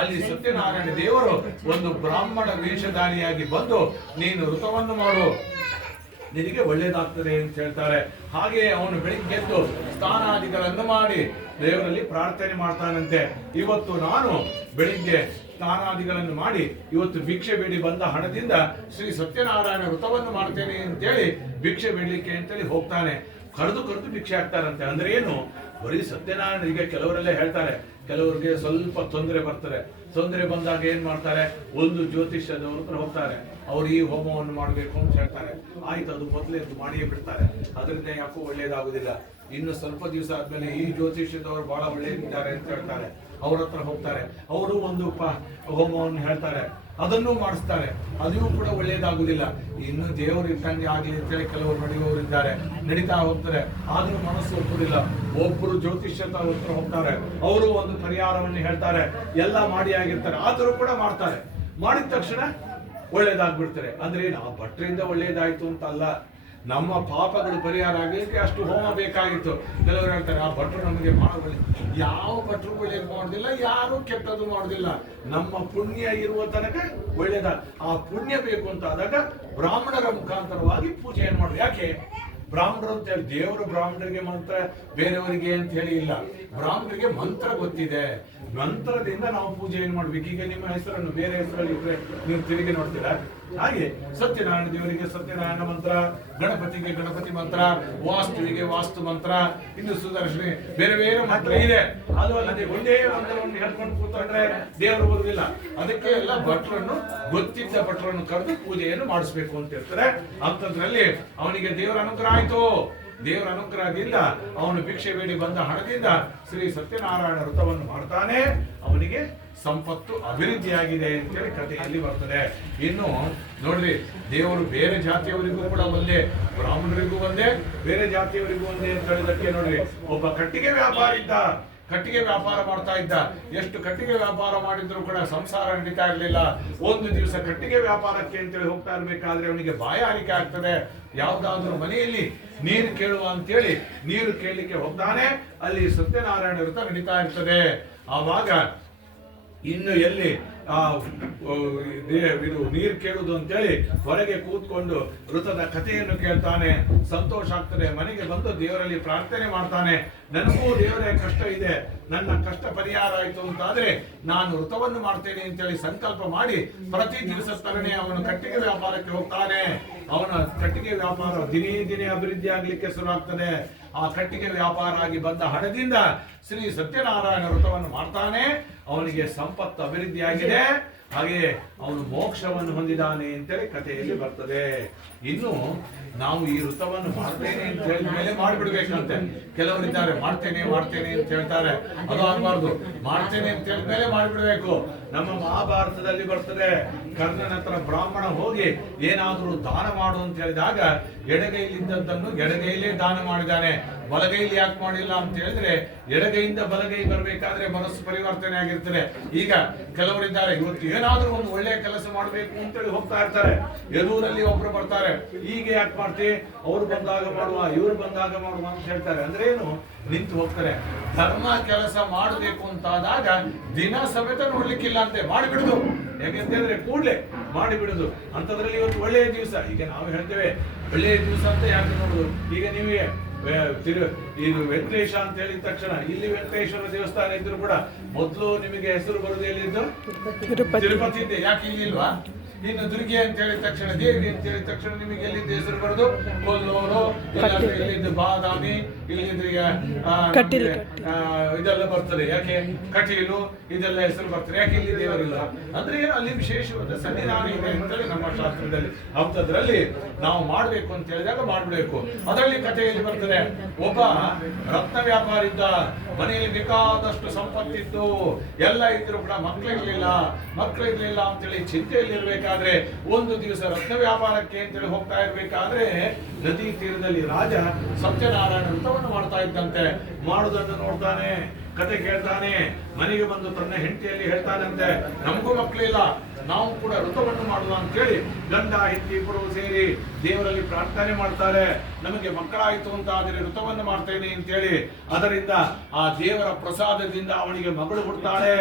ಅಲ್ಲಿ ಸತ್ಯನಾರಾಯಣ ದೇವರು ಒಂದು ಬ್ರಾಹ್ಮಣ ವೇಷಧಾರಿಯಾಗಿ ಬಂದು, ನೀನು ವ್ರತವನ್ನು ಮಾಡು, ನಿನಗೆ ಒಳ್ಳೇದಾಗ್ತದೆ ಅಂತ ಹೇಳ್ತಾರೆ. ಹಾಗೆ ಅವನು ಬೆಳಿಗ್ಗೆ ಎದ್ದು ಸ್ನಾನಾದಿಗಳನ್ನು ಮಾಡಿ ದೇವರಲ್ಲಿ ಪ್ರಾರ್ಥನೆ ಮಾಡ್ತಾನಂತೆ. ಇವತ್ತು ನಾನು ಬೆಳಿಗ್ಗೆ ಸ್ನಾನಾದಿಗಳನ್ನು ಮಾಡಿ ಇವತ್ತು ಭಿಕ್ಷೆ ಬೇಡಿ ಬಂದ ಹಣದಿಂದ ಶ್ರೀ ಸತ್ಯನಾರಾಯಣ ವ್ರತವನ್ನು ಮಾಡ್ತೇನೆ ಅಂತೇಳಿ ಭಿಕ್ಷೆ ಬೇಡಲಿಕ್ಕೆ ಅಂತೇಳಿ ಹೋಗ್ತಾನೆ. ಕರೆದು ಭಿಕ್ಷೆ ಹಾಕ್ತಾರಂತೆ. ಅಂದ್ರೆ ಏನು? ಬರೀ ಸತ್ಯನಾರಾಯಣರಿಗೆ ಕೆಲವರೆಲ್ಲ ಹೇಳ್ತಾರೆ, ಕೆಲವರಿಗೆ ಸ್ವಲ್ಪ ತೊಂದರೆ ಬರ್ತಾರೆ. ತೊಂದರೆ ಬಂದಾಗ ಏನ್ ಮಾಡ್ತಾರೆ, ಒಂದು ಜ್ಯೋತಿಷ್ಯದವ್ರ ಹತ್ರ ಹೋಗ್ತಾರೆ, ಅವ್ರು ಈ ಹೋಮವನ್ನು ಮಾಡಬೇಕು ಅಂತ ಹೇಳ್ತಾರೆ. ಆಯ್ತು, ಅದು ಮೊದಲೇ ಮಾಡಿಯೇ ಬಿಡ್ತಾರೆ. ಅದರಿಂದ ಯಾಕೋ ಒಳ್ಳೇದಾಗುದಿಲ್ಲ. ಇನ್ನು ಸ್ವಲ್ಪ ದಿವಸ ಆದ್ಮೇಲೆ ಈ ಜ್ಯೋತಿಷ್ಯದವರು ಬಹಳ ಒಳ್ಳೆಯದಿದ್ದಾರೆ ಅಂತ ಹೇಳ್ತಾರೆ, ಅವ್ರ ಹತ್ರ ಹೋಗ್ತಾರೆ. ಅವರು ಒಂದು ಹೋಮವನ್ನು ಹೇಳ್ತಾರೆ, ಅದನ್ನು ಮಾಡಿಸ್ತಾರೆ, ಅದೂ ಕೂಡ ಒಳ್ಳೇದಾಗುದಿಲ್ಲ. ಇನ್ನು ದೇವರು ಇಟ್ಟಂಗೆ ಆಗ್ಲಿ ಅಂತೇಳಿ ಕೆಲವರು ನಡೆಯುವವರಿದ್ದಾರೆ, ನಡೀತಾ ಹೋಗ್ತಾರೆ. ಆದ್ರೂ ಮನಸ್ಸು ಒಪ್ಪುದಿಲ್ಲ. ಒಬ್ಬರು ಜ್ಯೋತಿಷ್ಯದ ಹತ್ರ ಹೋಗ್ತಾರೆ, ಅವರು ಒಂದು ಪರಿಹಾರವನ್ನು ಹೇಳ್ತಾರೆ, ಎಲ್ಲ ಮಾಡಿ ಆಗಿರ್ತಾರೆ, ಆದರೂ ಕೂಡ ಮಾಡ್ತಾರೆ. ಮಾಡಿದ ತಕ್ಷಣ ಒಳ್ಳೇದಾಗ್ಬಿಡ್ತಾರೆ. ಅಂದ್ರೆ ಆ ಭಟ್ರಿಂದ ಒಳ್ಳೇದಾಯ್ತು ಅಂತ ಅಲ್ಲ, ನಮ್ಮ ಪಾಪಗಳು ಪರಿಹಾರ ಆಗಲಿಕ್ಕೆ ಅಷ್ಟು ಹೋಮ ಬೇಕಾಗಿತ್ತು. ಕೆಲವರು ಹೇಳ್ತಾರೆ, ಆ ಭಟ್ರು ನಮಗೆ ಮಾಡಬಲ್ಲ. ಯಾವ ಭಟ್ರು ಒಳ್ಳೇದು ಮಾಡುದಿಲ್ಲ, ಯಾರು ಕೆಟ್ಟದ್ದು ಮಾಡುದಿಲ್ಲ. ನಮ್ಮ ಪುಣ್ಯ ಇರುವ ತನಕ ಒಳ್ಳೇದ. ಆ ಪುಣ್ಯ ಬೇಕು ಅಂತ ಆದಾಗ ಬ್ರಾಹ್ಮಣರ ಮುಖಾಂತರವಾಗಿ ಪೂಜೆಯನ್ನು ಮಾಡುದು. ಯಾಕೆ ಬ್ರಾಹ್ಮಣರು ಅಂತ ಹೇಳಿ? ದೇವರು ಬ್ರಾಹ್ಮಣರಿಗೆ ಮಂತ್ರ, ಬೇರೆಯವರಿಗೆ ಅಂತ ಹೇಳಿ ಇಲ್ಲ. ಬ್ರಾಹ್ಮಣರಿಗೆ ಮಂತ್ರ ಗೊತ್ತಿದೆ, ಮಂತ್ರದಿಂದ ನಾವು ಪೂಜೆಯನ್ನು ಮಾಡ್ಬೇಕು. ಈಗ ನಿಮ್ಮ ಹೆಸರನ್ನು ಬೇರೆ ಹೆಸರಲ್ಲಿ ಇದ್ರೆ ನೀವು ತಿರುಗಿ ನೋಡ್ತೀರಾ. ಹಾಗೆ ಸತ್ಯನಾರಾಯಣ ದೇವರಿಗೆ ಸತ್ಯನಾರಾಯಣ ಮಂತ್ರ, ಗಣಪತಿಗೆ ಗಣಪತಿ ಮಂತ್ರ, ವಾಸ್ತುವಿಗೆ ವಾಸ್ತು ಮಂತ್ರ, ಇನ್ನು ಸುದರ್ಶನ ಬೇರೆ ಬೇರೆ ಮಂತ್ರ ಇದೆ. ಅದು ಅಲ್ಲದೆ ಒಂದೇ ಮಂತ್ರವನ್ನು ಹೇಳ್ಕೊಂಡು ಕೂತ್ಕೊಂಡ್ರೆ ದೇವರು ಬರುವುದಿಲ್ಲ. ಅದಕ್ಕೆ ಎಲ್ಲ ಭಟ್ರನ್ನು, ಗೊತ್ತಿದ್ದ ಭಟ್ರನ್ನು ಕರೆದು ಪೂಜೆಯನ್ನು ಮಾಡಿಸ್ಬೇಕು ಅಂತ ಹೇಳ್ತಾರೆ. ಅಂಥದ್ರಲ್ಲಿ ಅವನಿಗೆ ದೇವರ ಅನುಗ್ರಹ ಆಯ್ತು. ದೇವರ ಅನುಗ್ರಹದಿಂದ ಅವನು ಭಿಕ್ಷೆ ಬೇಡಿ ಬಂದ ಹಣದಿಂದ ಶ್ರೀ ಸತ್ಯನಾರಾಯಣ ವ್ರತವನ್ನು ಮಾಡ್ತಾನೆ. ಅವನಿಗೆ ಸಂಪತ್ತು ಅಭಿವೃದ್ಧಿಯಾಗಿದೆ ಅಂತೇಳಿ ಕಥೆಯಲ್ಲಿ ಬರ್ತದೆ. ಇನ್ನು ನೋಡ್ರಿ, ದೇವರು ಬೇರೆ ಜಾತಿಯವರಿಗೂ ಕೂಡ ಒಂದೇ, ಬ್ರಾಹ್ಮಣರಿಗೂ ಒಂದೇ, ಬೇರೆ ಜಾತಿಯವರಿಗೂ ಒಂದೇ ಅಂತ ಹೇಳಿದಕ್ಕೆ ನೋಡ್ರಿ, ಒಬ್ಬ ಕಟ್ಟಿಗೆ ವ್ಯಾಪಾರ ಇದ್ದ, ಕಟ್ಟಿಗೆ ವ್ಯಾಪಾರ ಮಾಡ್ತಾ ಇದ್ದ. ಎಷ್ಟು ಕಟ್ಟಿಗೆ ವ್ಯಾಪಾರ ಮಾಡಿದ್ರು ಕೂಡ ಸಂಸಾರ ನಡೀತಾ ಇರಲಿಲ್ಲ. ಒಂದು ದಿವಸ ಕಟ್ಟಿಗೆ ವ್ಯಾಪಾರಕ್ಕೆ ಅಂತೇಳಿ ಹೋಗ್ತಾ ಇರ್ಬೇಕಾದ್ರೆ ಅವನಿಗೆ ಬಾಯಾರಿಕೆ ಆಗ್ತದೆ. ಯಾವ್ದಾದ್ರು ಮನೆಯಲ್ಲಿ ನೀರು ಕೇಳುವ ಅಂತೇಳಿ ನೀರು ಕೇಳಲಿಕ್ಕೆ ಹೋಗ್ತಾನೆ. ಅಲ್ಲಿ ಸತ್ಯನಾರಾಯಣ ವ್ರತ ನಡೀತಾ ಇರ್ತದೆ. ಆವಾಗ ಇನ್ನು ಎಲ್ಲಿ ಇದು ನೀರು ಕೇಳುದು ಅಂತೇಳಿ ಹೊರಗೆ ಕೂತ್ಕೊಂಡು ವೃತದ ಕಥೆಯನ್ನು ಕೇಳ್ತಾನೆ. ಸಂತೋಷ ಆಗ್ತದೆ. ಮನೆಗೆ ಬಂದು ದೇವರಲ್ಲಿ ಪ್ರಾರ್ಥನೆ ಮಾಡ್ತಾನೆ. ನನಗೂ ದೇವರೇ ಕಷ್ಟ ಇದೆ, ನನ್ನ ಕಷ್ಟ ಪರಿಹಾರ ಆಯ್ತು ಅಂತಾದ್ರೆ ನಾನು ವೃತವನ್ನು ಮಾಡ್ತೇನೆ ಅಂತೇಳಿ ಸಂಕಲ್ಪ ಮಾಡಿ ಪ್ರತಿ ದಿವಸ ತರನೇ ಅವನು ಕಟ್ಟಿಗೆ ವ್ಯಾಪಾರಕ್ಕೆ ಹೋಗ್ತಾನೆ. ಅವನ ಕಟ್ಟಿಗೆ ವ್ಯಾಪಾರ ದಿನೇ ದಿನೇ ಅಭಿವೃದ್ಧಿ ಆಗ್ಲಿಕ್ಕೆ ಶುರು ಆಗ್ತದೆ. ಆ ಕಟ್ಟಿಗೆ ವ್ಯಾಪಾರ ಆಗಿ ಬಂದ ಹಣದಿಂದ ಶ್ರೀ ಸತ್ಯನಾರಾಯಣ ವ್ರತವನ್ನು ಮಾಡ್ತಾನೆ. ಅವನಿಗೆ ಸಂಪತ್ತು ಅಭಿವೃದ್ಧಿ ಆಗಿದೆ. ಹಾಗೆಯೇ ಅವನು ಮೋಕ್ಷವನ್ನು ಹೊಂದಿದ್ದಾನೆ ಅಂತೇಳಿ ಕಥೆಯಲ್ಲಿ ಬರ್ತದೆ. ಇನ್ನು ನಾವು ಈ ವೃತವನ್ನು ಮಾಡ್ತೇನೆ ಅಂತ ಹೇಳಿದ ಮೇಲೆ ಮಾಡಿಬಿಡ್ಬೇಕಂತೆ. ಕೆಲವರಿದ್ದಾರೆ ಮಾಡ್ತೇನೆ ಅಂತ ಹೇಳ್ತಾರೆ, ಅದು ಆಗಬಾರ್ದು. ಮಾಡ್ತೇನೆ ಅಂತ ಹೇಳಿದ ಮೇಲೆ ಮಾಡಿಬಿಡ್ಬೇಕು. ನಮ್ಮ ಮಹಾಭಾರತದಲ್ಲಿ ಬರ್ತದೆ, ಕರ್ಣನ ಹತ್ರ ಬ್ರಾಹ್ಮಣ ಹೋಗಿ ಏನಾದರೂ ದಾನ ಮಾಡು ಅಂತ ಹೇಳಿದಾಗ ಎಡಗೈಲಿದ್ದದ್ದನ್ನು ಎಡಗೈಲೇ ದಾನ ಮಾಡಿದ್ದಾನೆ, ಬಲಗೈಲಿ ಯಾಕೆ ಮಾಡಿಲ್ಲ ಅಂತ ಹೇಳಿದ್ರೆ ಎಡಗೈಯಿಂದ ಬಲಗೈ ಬರಬೇಕಾದ್ರೆ ಮನಸ್ಸು ಪರಿವರ್ತನೆ ಆಗಿರ್ತದೆ. ಈಗ ಕೆಲವರಿದ್ದಾರೆ, ಇವತ್ತು ಏನಾದ್ರೂ ಒಂದು ಒಳ್ಳೆಯ ಕೆಲಸ ಮಾಡಬೇಕು ಅಂತೇಳಿ ಹೋಗ್ತಾ ಇರ್ತಾರೆ, ಎದುರಲ್ಲಿ ಒಬ್ರು ಬರ್ತಾರೆ, ಈಗ ಯಾಕೆ ಮಾಡ್ತೀವಿ, ಅವ್ರು ಬಂದಾಗ ಮಾಡುವ, ಇವ್ರು ಬಂದಾಗ ಮಾಡುವ ಅಂತ ಹೇಳ್ತಾರೆ. ಅಂದ್ರೆ ಏನು, ನಿಂತು ಹೋಗ್ತಾರೆ. ಧರ್ಮ ಕೆಲಸ ಮಾಡಬೇಕು ಅಂತಾದಾಗ ದಿನ ಸಮೇತ ನೋಡ್ಲಿಕ್ಕಿಲ್ಲ ಅಂತೆ, ಮಾಡಿಬಿಡುದು. ಯಾಕೆಂತ ಹೇಳಿದ್ರೆ ಕೂಡ್ಲೆ ಮಾಡಿಬಿಡುದು. ಅಂತದ್ರಲ್ಲಿ ಇವತ್ತು ಒಳ್ಳೆಯ ದಿವಸ, ಈಗ ನಾವು ಹೇಳ್ತೇವೆ ಒಳ್ಳೆಯ ದಿವಸ ಅಂತ ಯಾಕೆ ನೋಡುದು. ಈಗ ನಿಮಗೆ ಇದು ವೆಂಕಟೇಶ ಅಂತ ಹೇಳಿದ ತಕ್ಷಣ ಇಲ್ಲಿ ವೆಂಕಟೇಶ್ವರ ದೇವಸ್ಥಾನ ಇದ್ರು ಕೂಡ ಮೊದಲು ನಿಮಗೆ ಹೆಸರು ಬರುದು ಎಲ್ಲಿದ್ದು, ತಿರುಪತಿ ಇದ್ದೆ. ಯಾಕೆ ಇಲ್ಲಿಲ್ವಾ? ಇನ್ನು ದುರ್ಗೆ ಅಂತ ಹೇಳಿದ ತಕ್ಷಣ, ದೇವಿ ಅಂತ ಹೇಳಿದ ತಕ್ಷಣ ನಿಮಗೆ ಎಲ್ಲಿದ್ದ ಹೆಸರು ಬರೋದು, ಕೊಲ್ಲೂರು, ಇಲ್ಲಿದ್ದು ಬಾದಾಮಿ, ಇಲ್ಲಿದ್ದು ಇದೆಲ್ಲ ಬರ್ತದೆ. ಯಾಕೆ ಕಟೀಲು, ಇದೆಲ್ಲ ಹೆಸರು ಬರ್ತದೆ. ಯಾಕೆ ಇಲ್ಲಿ ದೇವರಿಲ್ಲ ಅಂದ್ರೆ ಅಲ್ಲಿ ವಿಶೇಷವಾದ ಸನ್ನಿಧಾನ ಇದೆ ಅಂತೇಳಿ ನಮ್ಮ ಶಾಸ್ತ್ರದಲ್ಲಿ. ಅಂಥದ್ರಲ್ಲಿ ನಾವು ಮಾಡ್ಬೇಕು ಅಂತ ಹೇಳಿದಾಗ ಮಾಡ್ಬಿಡ್ಬೇಕು. ಅದರಲ್ಲಿ ಕಥೆಯಲ್ಲಿ ಬರ್ತದೆ, ಒಬ್ಬ ರತ್ನ ವ್ಯಾಪಾರಿ ಇದ್ದ, ಮನೆಯಲ್ಲಿ ಬೇಕಾದಷ್ಟು ಸಂಪತ್ತಿತ್ತು, ಎಲ್ಲ ಇದ್ರು ಕೂಡ ಮಕ್ಕಳಿರ್ಲಿಲ್ಲ ಅಂತೇಳಿ ಚಿಂತೆಯಲ್ಲಿ ಇರ್ಬೇಕಾದ್ರೆ ಒಂದು ದಿವಸ ರತ್ನ ವ್ಯಾಪಾರಕ್ಕೆ ಅಂತೇಳಿ ಹೋಗ್ತಾ ಇರ್ಬೇಕಾದ್ರೆ ನದಿ ತೀರದಲ್ಲಿ ರಾಜ ಸತ್ಯನಾರಾಯಣ ವ್ರತವನ್ನು ಮಾಡ್ತಾ ಇದ್ದಂತೆ. ಮಾಡುವುದನ್ನು ನೋಡ್ತಾನೆ, ಕತೆ ಕೇಳ್ತಾನೆ, ಮನೆಗೆ ಬಂದು ತನ್ನ ಹೆಂಡತಿಯಲ್ಲಿ ಹೇಳ್ತಾನಂತೆ, ನಮಗೂ ಮಕ್ಕಳಿಲ್ಲ, ನಾವು ಕೂಡ ವ್ರತವನ್ನು ಮಾಡುವ ಅಂತೇಳಿ ಗಂಡ ಹೆಂಡತಿ ಇಬ್ಬರು ಸೇರಿ ದೇವರಲ್ಲಿ ಪ್ರಾರ್ಥನೆ ಮಾಡ್ತಾರೆ. ನಮಗೆ ಮಕ್ಕಳಾಯಿತು ಅಂತ ಆದರೆ ವ್ರತವನ್ನು ಮಾಡ್ತೇನೆ ಅಂತೇಳಿ ಅದರಿಂದ ಆ ದೇವರ ಪ್ರಸಾದದಿಂದ ಅವನಿಗೆ ಮಗಳು ಹುಡ್ತಾಳೆ.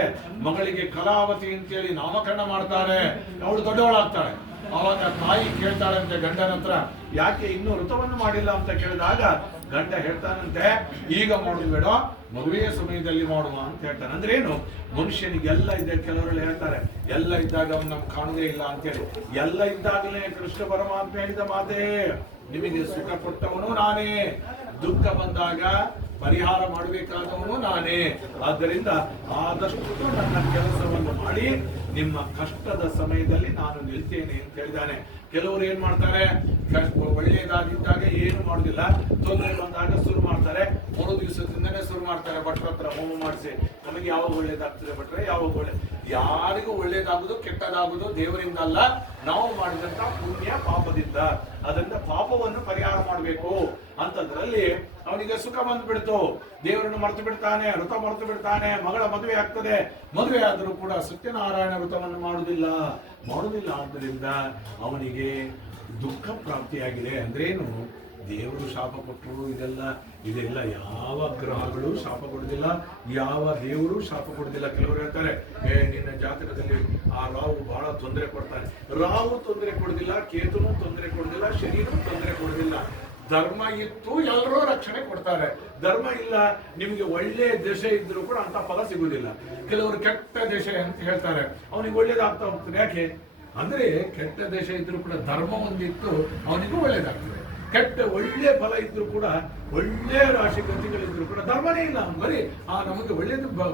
ಮಗಳಿಗೆ ಕಲಾವತಿ ಅಂತೇಳಿ ನಾಮಕರಣ ಮಾಡ್ತಾರೆ. ಅವಳು ದೊಡ್ಡವಳಾಗ್ತಾಳೆ. ಅವಾಗ ತಾಯಿ ಕೇಳ್ತಾಳಂತೆ ಗಂಡನ ಹತ್ರ, ಯಾಕೆ ಇನ್ನೂ ವ್ರತವನ್ನು ಮಾಡಿಲ್ಲ ಅಂತ ಕೇಳಿದಾಗ ಗಂಡ ಹೇಳ್ತಾನಂತೆ, ಈಗ ಮಾಡುದು ಬೇಡ, ಮದುವೆಯ ಸಮಯದಲ್ಲಿ ಮಾಡುವ ಅಂತ ಹೇಳ್ತಾನೆ. ಅಂದ್ರೆ ಏನು, ಮನುಷ್ಯನಿಗೆಲ್ಲ ಇದೆ. ಕೆಲವರೆಲ್ಲ ಹೇಳ್ತಾರೆ ಎಲ್ಲ ಇದ್ದಾಗ ಅವನು ನಮ್ಗೆ ಕಾಣುದೇ ಇಲ್ಲ ಅಂತೇಳಿ. ಎಲ್ಲ ಇದ್ದಾಗಲೇ ಕೃಷ್ಣ ಪರಮಾತ್ಮ ಹೇಳಿದ ಮಾತೇ, ನಿಮಗೆ ಸುಖ ಕೊಟ್ಟವನು ನಾನೇ, ದುಃಖ ಬಂದಾಗ ಪರಿಹಾರ ಮಾಡಬೇಕಾದವನು ನಾನೇ. ಆದ್ದರಿಂದ ಆದಷ್ಟು ನನ್ನ ಕೆಲಸವನ್ನು ಮಾಡಿ ನಿಮ್ಮ ಕಷ್ಟದ ಸಮಯದಲ್ಲಿ ನಾನು ನಿಲ್ತೇನೆ ಅಂತ ಹೇಳಿದ್ದಾನೆ. ಕೆಲವರು ಏನ್ ಮಾಡ್ತಾರೆ, ಒಳ್ಳೆಯದಾಗಿದ್ದಾಗ ಏನು ಮಾಡುದಿಲ್ಲ, ತೊಂದರೆ ಬಂದಾಗ ಶುರು ಮಾಡ್ತಾರೆ. 3 ದಿವಸದಿಂದನೇ ಶುರು ಮಾಡ್ತಾರೆ, ಭಟ್ರ ಹತ್ರ ಹೋಮ ಮಾಡಿಸಿ, ನಮಗೆ ಯಾವಾಗ ಒಳ್ಳೇದಾಗ್ತದೆ ಭಟ್ರೆ, ಯಾವಾಗ ಒಳ್ಳೆ, ಯಾರಿಗೂ ಒಳ್ಳೇದಾಗುದು ಕೆಟ್ಟದಾಗುದು ದೇವರಿಂದ ಅಲ್ಲ, ನಾವು ಮಾಡಿದಂತ ಪುಣ್ಯ ಪಾಪದಿಂದ. ಅದರಿಂದ ಪಾಪವನ್ನು ಪರಿಹಾರ ಮಾಡಬೇಕು. ಅಂತದ್ರಲ್ಲಿ ಅವನಿಗೆ ಸುಖ ಬಂದ್ಬಿಡ್ತು, ದೇವರನ್ನು ಮರೆತು ಬಿಡ್ತಾನೆ, ವ್ರತ ಮರೆತು ಬಿಡ್ತಾನೆ, ಮಗಳ ಮದುವೆ ಆಗ್ತದೆ. ಮದುವೆ ಆದರೂ ಕೂಡ ಸತ್ಯನಾರಾಯಣ ವ್ರತವನ್ನು ಮಾಡುವುದಿಲ್ಲ. ಆದ್ದರಿಂದ ಅವನಿಗೆ ದುಃಖ ಪ್ರಾಪ್ತಿಯಾಗಿದೆ. ಅಂದ್ರೇನು, ದೇವರು ಶಾಪ ಕೊಟ್ಟರು, ಇದೆಲ್ಲ ಯಾವ ಗ್ರಹಗಳು ಶಾಪ ಕೊಡುದಿಲ್ಲ, ಯಾವ ದೇವರು ಶಾಪ ಕೊಡುದಿಲ್ಲ. ಕೆಲವರು ಹೇಳ್ತಾರೆ, ನಿನ್ನ ಜಾತಕದಲ್ಲಿ ಆ ರಾಹು ಬಹಳ ತೊಂದರೆ ಕೊಡ್ತಾನೆ. ರಾಹು ತೊಂದರೆ ಕೊಡುದಿಲ್ಲ, ಕೇತುನು ತೊಂದರೆ ಕೊಡುದಿಲ್ಲ, ಶನಿನೂ ತೊಂದರೆ ಕೊಡುದಿಲ್ಲ. ಧರ್ಮ ಇತ್ತು ಎಲ್ಲರೂ ರಕ್ಷಣೆ ಕೊಡ್ತಾರೆ. ಧರ್ಮ ಇಲ್ಲ, ನಿಮ್ಗೆ ಒಳ್ಳೆ ದಶೆ ಇದ್ರೂ ಕೂಡ ಅಂತ ಫಲ ಸಿಗುದಿಲ್ಲ. ಕೆಲವರು ಕೆಟ್ಟ ದಶೆ ಅಂತ ಹೇಳ್ತಾರೆ, ಅವನಿಗೆ ಒಳ್ಳೇದಾಗ್ತಾ ಹೋಗ್ತದೆ. ಯಾಕೆ ಅಂದ್ರೆ ಕೆಟ್ಟ ದಶೆ ಇದ್ರೂ ಕೂಡ ಧರ್ಮ ಒಂದಿತ್ತು ಅವನಿಗೂ ಒಳ್ಳೇದಾಗ್ತದೆ. ಕೆಟ್ಟ ಒಳ್ಳೆ ಫಲ ಇದ್ರು ಕೂಡ, ಒಳ್ಳೆ ರಾಶಿ ಗತಿಗಳಿದ್ರು ಕೂಡ ಧರ್ಮನೇ ಇಲ್ಲ. ಬರೀ ನಮಗೆ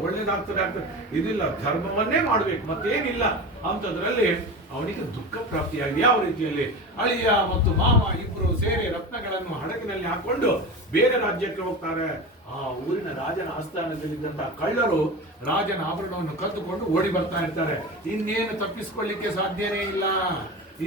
ಒಳ್ಳೇದಾಗ್ತದೆ ಇದಿಲ್ಲ, ಧರ್ಮವನ್ನೇ ಮಾಡ್ಬೇಕು, ಮತ್ತೇನಿಲ್ಲ. ಅಂತದ್ರಲ್ಲಿ ಅವನಿಗೆ ದುಃಖ ಪ್ರಾಪ್ತಿಯಾಗಿ ಯಾವ ರೀತಿಯಲ್ಲಿ, ಅಳಿಯ ಮತ್ತು ಮಾಮ ಇಬ್ರು ಸೇರಿ ರತ್ನಗಳನ್ನು ಹಡಗಿನಲ್ಲಿ ಹಾಕೊಂಡು ಬೇರೆ ರಾಜ್ಯಕ್ಕೆ ಹೋಗ್ತಾರೆ. ಆ ಊರಿನ ರಾಜನ ಆಸ್ಥಾನದಲ್ಲಿದ್ದಂತಹ ಕಳ್ಳರು ರಾಜನ ಆಭರಣವನ್ನು ಕದ್ದುಕೊಂಡು ಓಡಿ ಬರ್ತಾ ಇರ್ತಾರೆ. ಇನ್ನೇನು ತಪ್ಪಿಸ್ಕೊಳ್ಳಿಕ್ಕೆ ಸಾಧ್ಯನೇ ಇಲ್ಲ.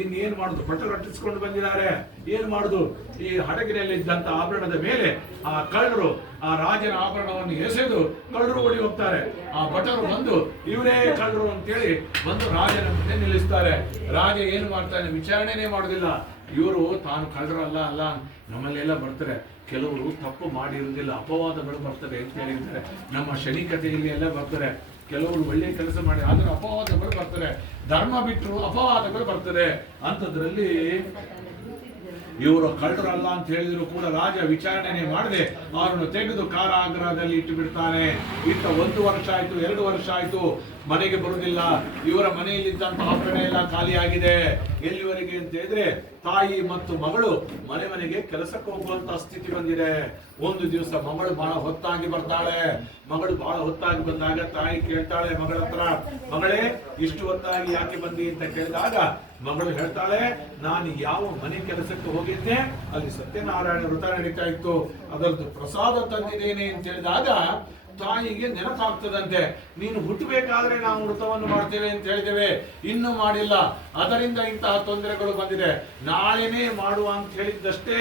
ಇನ್ನೇನ್ ಮಾಡುದು, ಭಟರು ಅಟ್ಟಿಸ್ಕೊಂಡು ಬಂದಿದ್ದಾರೆ, ಏನ್ ಮಾಡುದು? ಈ ಹಡಗಿನಲ್ಲಿ ಇದ್ದಂತ ಆಭರಣದ ಮೇಲೆ ಆ ಕಳ್ಳರು ಆ ರಾಜನ ಆಭರಣವನ್ನು ಎಸೆದು ಕಳ್ಳರು ಓಡಿ ಹೋಗ್ತಾರೆ. ಆ ಭಟರು ಬಂದು ಇವರೇ ಕಳ್ಳರು ಅಂತೇಳಿ ಬಂದು ರಾಜನ ಮುಂದೆ ನಿಲ್ಲಿಸ್ತಾರೆ. ರಾಜ ಏನು ಮಾಡ್ತಾನೆ, ವಿಚಾರಣೆನೇ ಮಾಡುದಿಲ್ಲ. ಇವರು ತಾನು ಕಳ್ಳರಲ್ಲ ಅಲ್ಲ, ನಮ್ಮಲ್ಲೆಲ್ಲ ಬರ್ತಾರೆ, ಕೆಲವರು ತಪ್ಪು ಮಾಡಿರುವುದಿಲ್ಲ, ಅಪವಾದಗಳು ಬರ್ತದೆ ಅಂತ ಹೇಳಿರ್ತಾರೆ. ನಮ್ಮ ಶನಿ ಕಥೆಯಲ್ಲಿ ಎಲ್ಲ ಬರ್ತಾರೆ, ಕೆಲವರು ಒಳ್ಳೆ ಕೆಲಸ ಮಾಡಿ ಆದ್ರೆ ಅಪವಾದಗಳು ಬರ್ತದೆ, ಧರ್ಮ ಬಿಟ್ಟರು ಅಪವಾದಗಳು ಬರ್ತದೆ. ಅಂಥದ್ರಲ್ಲಿ ಇವರು ಕಳ್ಳರಲ್ಲ ಅಂತ ಹೇಳಿದ್ರು ಕೂಡ ರಾಜ ವಿಚಾರಣೆ ಮಾಡದೆ ಅವರನ್ನು ತೆಗೆದು ಕಾರಾಗೃಹದಲ್ಲಿ ಇಟ್ಟು ಬಿಡ್ತಾನೆ. ಇಟ್ಟ 1 ವರ್ಷ ಆಯ್ತು, 2 ವರ್ಷ ಆಯ್ತು, ಮನೆಗೆ ಬರುವುದಿಲ್ಲ. ಇವರ ಮನೆಯಲ್ಲಿದ್ದಂತಹ ಆಭರಣ ಎಲ್ಲ ಖಾಲಿಯಾಗಿದೆ. ಎಲ್ಲಿವರೆಗೆ ಅಂತ ಹೇಳಿದ್ರೆ ತಾಯಿ ಮತ್ತು ಮಗಳು ಮನೆ ಮನೆಗೆ ಕೆಲಸಕ್ಕೆ ಹೋಗುವಂತ ಸ್ಥಿತಿ ಬಂದಿದೆ. ಒಂದು ದಿವಸ ಮಗಳು ಬಹಳ ಹೊತ್ತಾಗಿ ಬರ್ತಾಳೆ. ಮಗಳು ಬಹಳ ಹೊತ್ತಾಗಿ ಬಂದಾಗ ತಾಯಿ ಕೇಳ್ತಾಳೆ ಮಗಳ ಹತ್ರ, ಮಗಳೇ ಇಷ್ಟು ಹೊತ್ತಾಗಿ ಯಾಕೆ ಬಂದಿ ಅಂತ ಕೇಳಿದಾಗ ಮಗಳು ಹೇಳ್ತಾಳೆ, ನಾನು ಯಾವ ಮನೆ ಕೆಲಸಕ್ಕೆ ಹೋಗಿದ್ದೆ ಅಲ್ಲಿ ಸತ್ಯನಾರಾಯಣ ವ್ರತ ನಡೀತಾ ಇತ್ತು, ಅದರದ್ದು ಪ್ರಸಾದ ತಂದಿದ್ದೇನೆ ಅಂತ ಹೇಳಿದಾಗ ತಾಯಿಗೆ ನೆನಪಾಗ್ತದಂತೆ, ನೀನು ಹುಟ್ಟಬೇಕಾದ್ರೆ ನಾವು ವ್ರತವನ್ನು ಮಾಡ್ತೇವೆ ಅಂತ ಹೇಳಿದ್ದೇವೆ, ಇನ್ನೂ ಮಾಡಿಲ್ಲ, ಅದರಿಂದ ಇಂತಹ ತೊಂದರೆಗಳು ಬಂದಿದೆ, ನಾಳೆನೇ ಮಾಡುವ ಅಂತ ಹೇಳಿದ್ದಷ್ಟೇ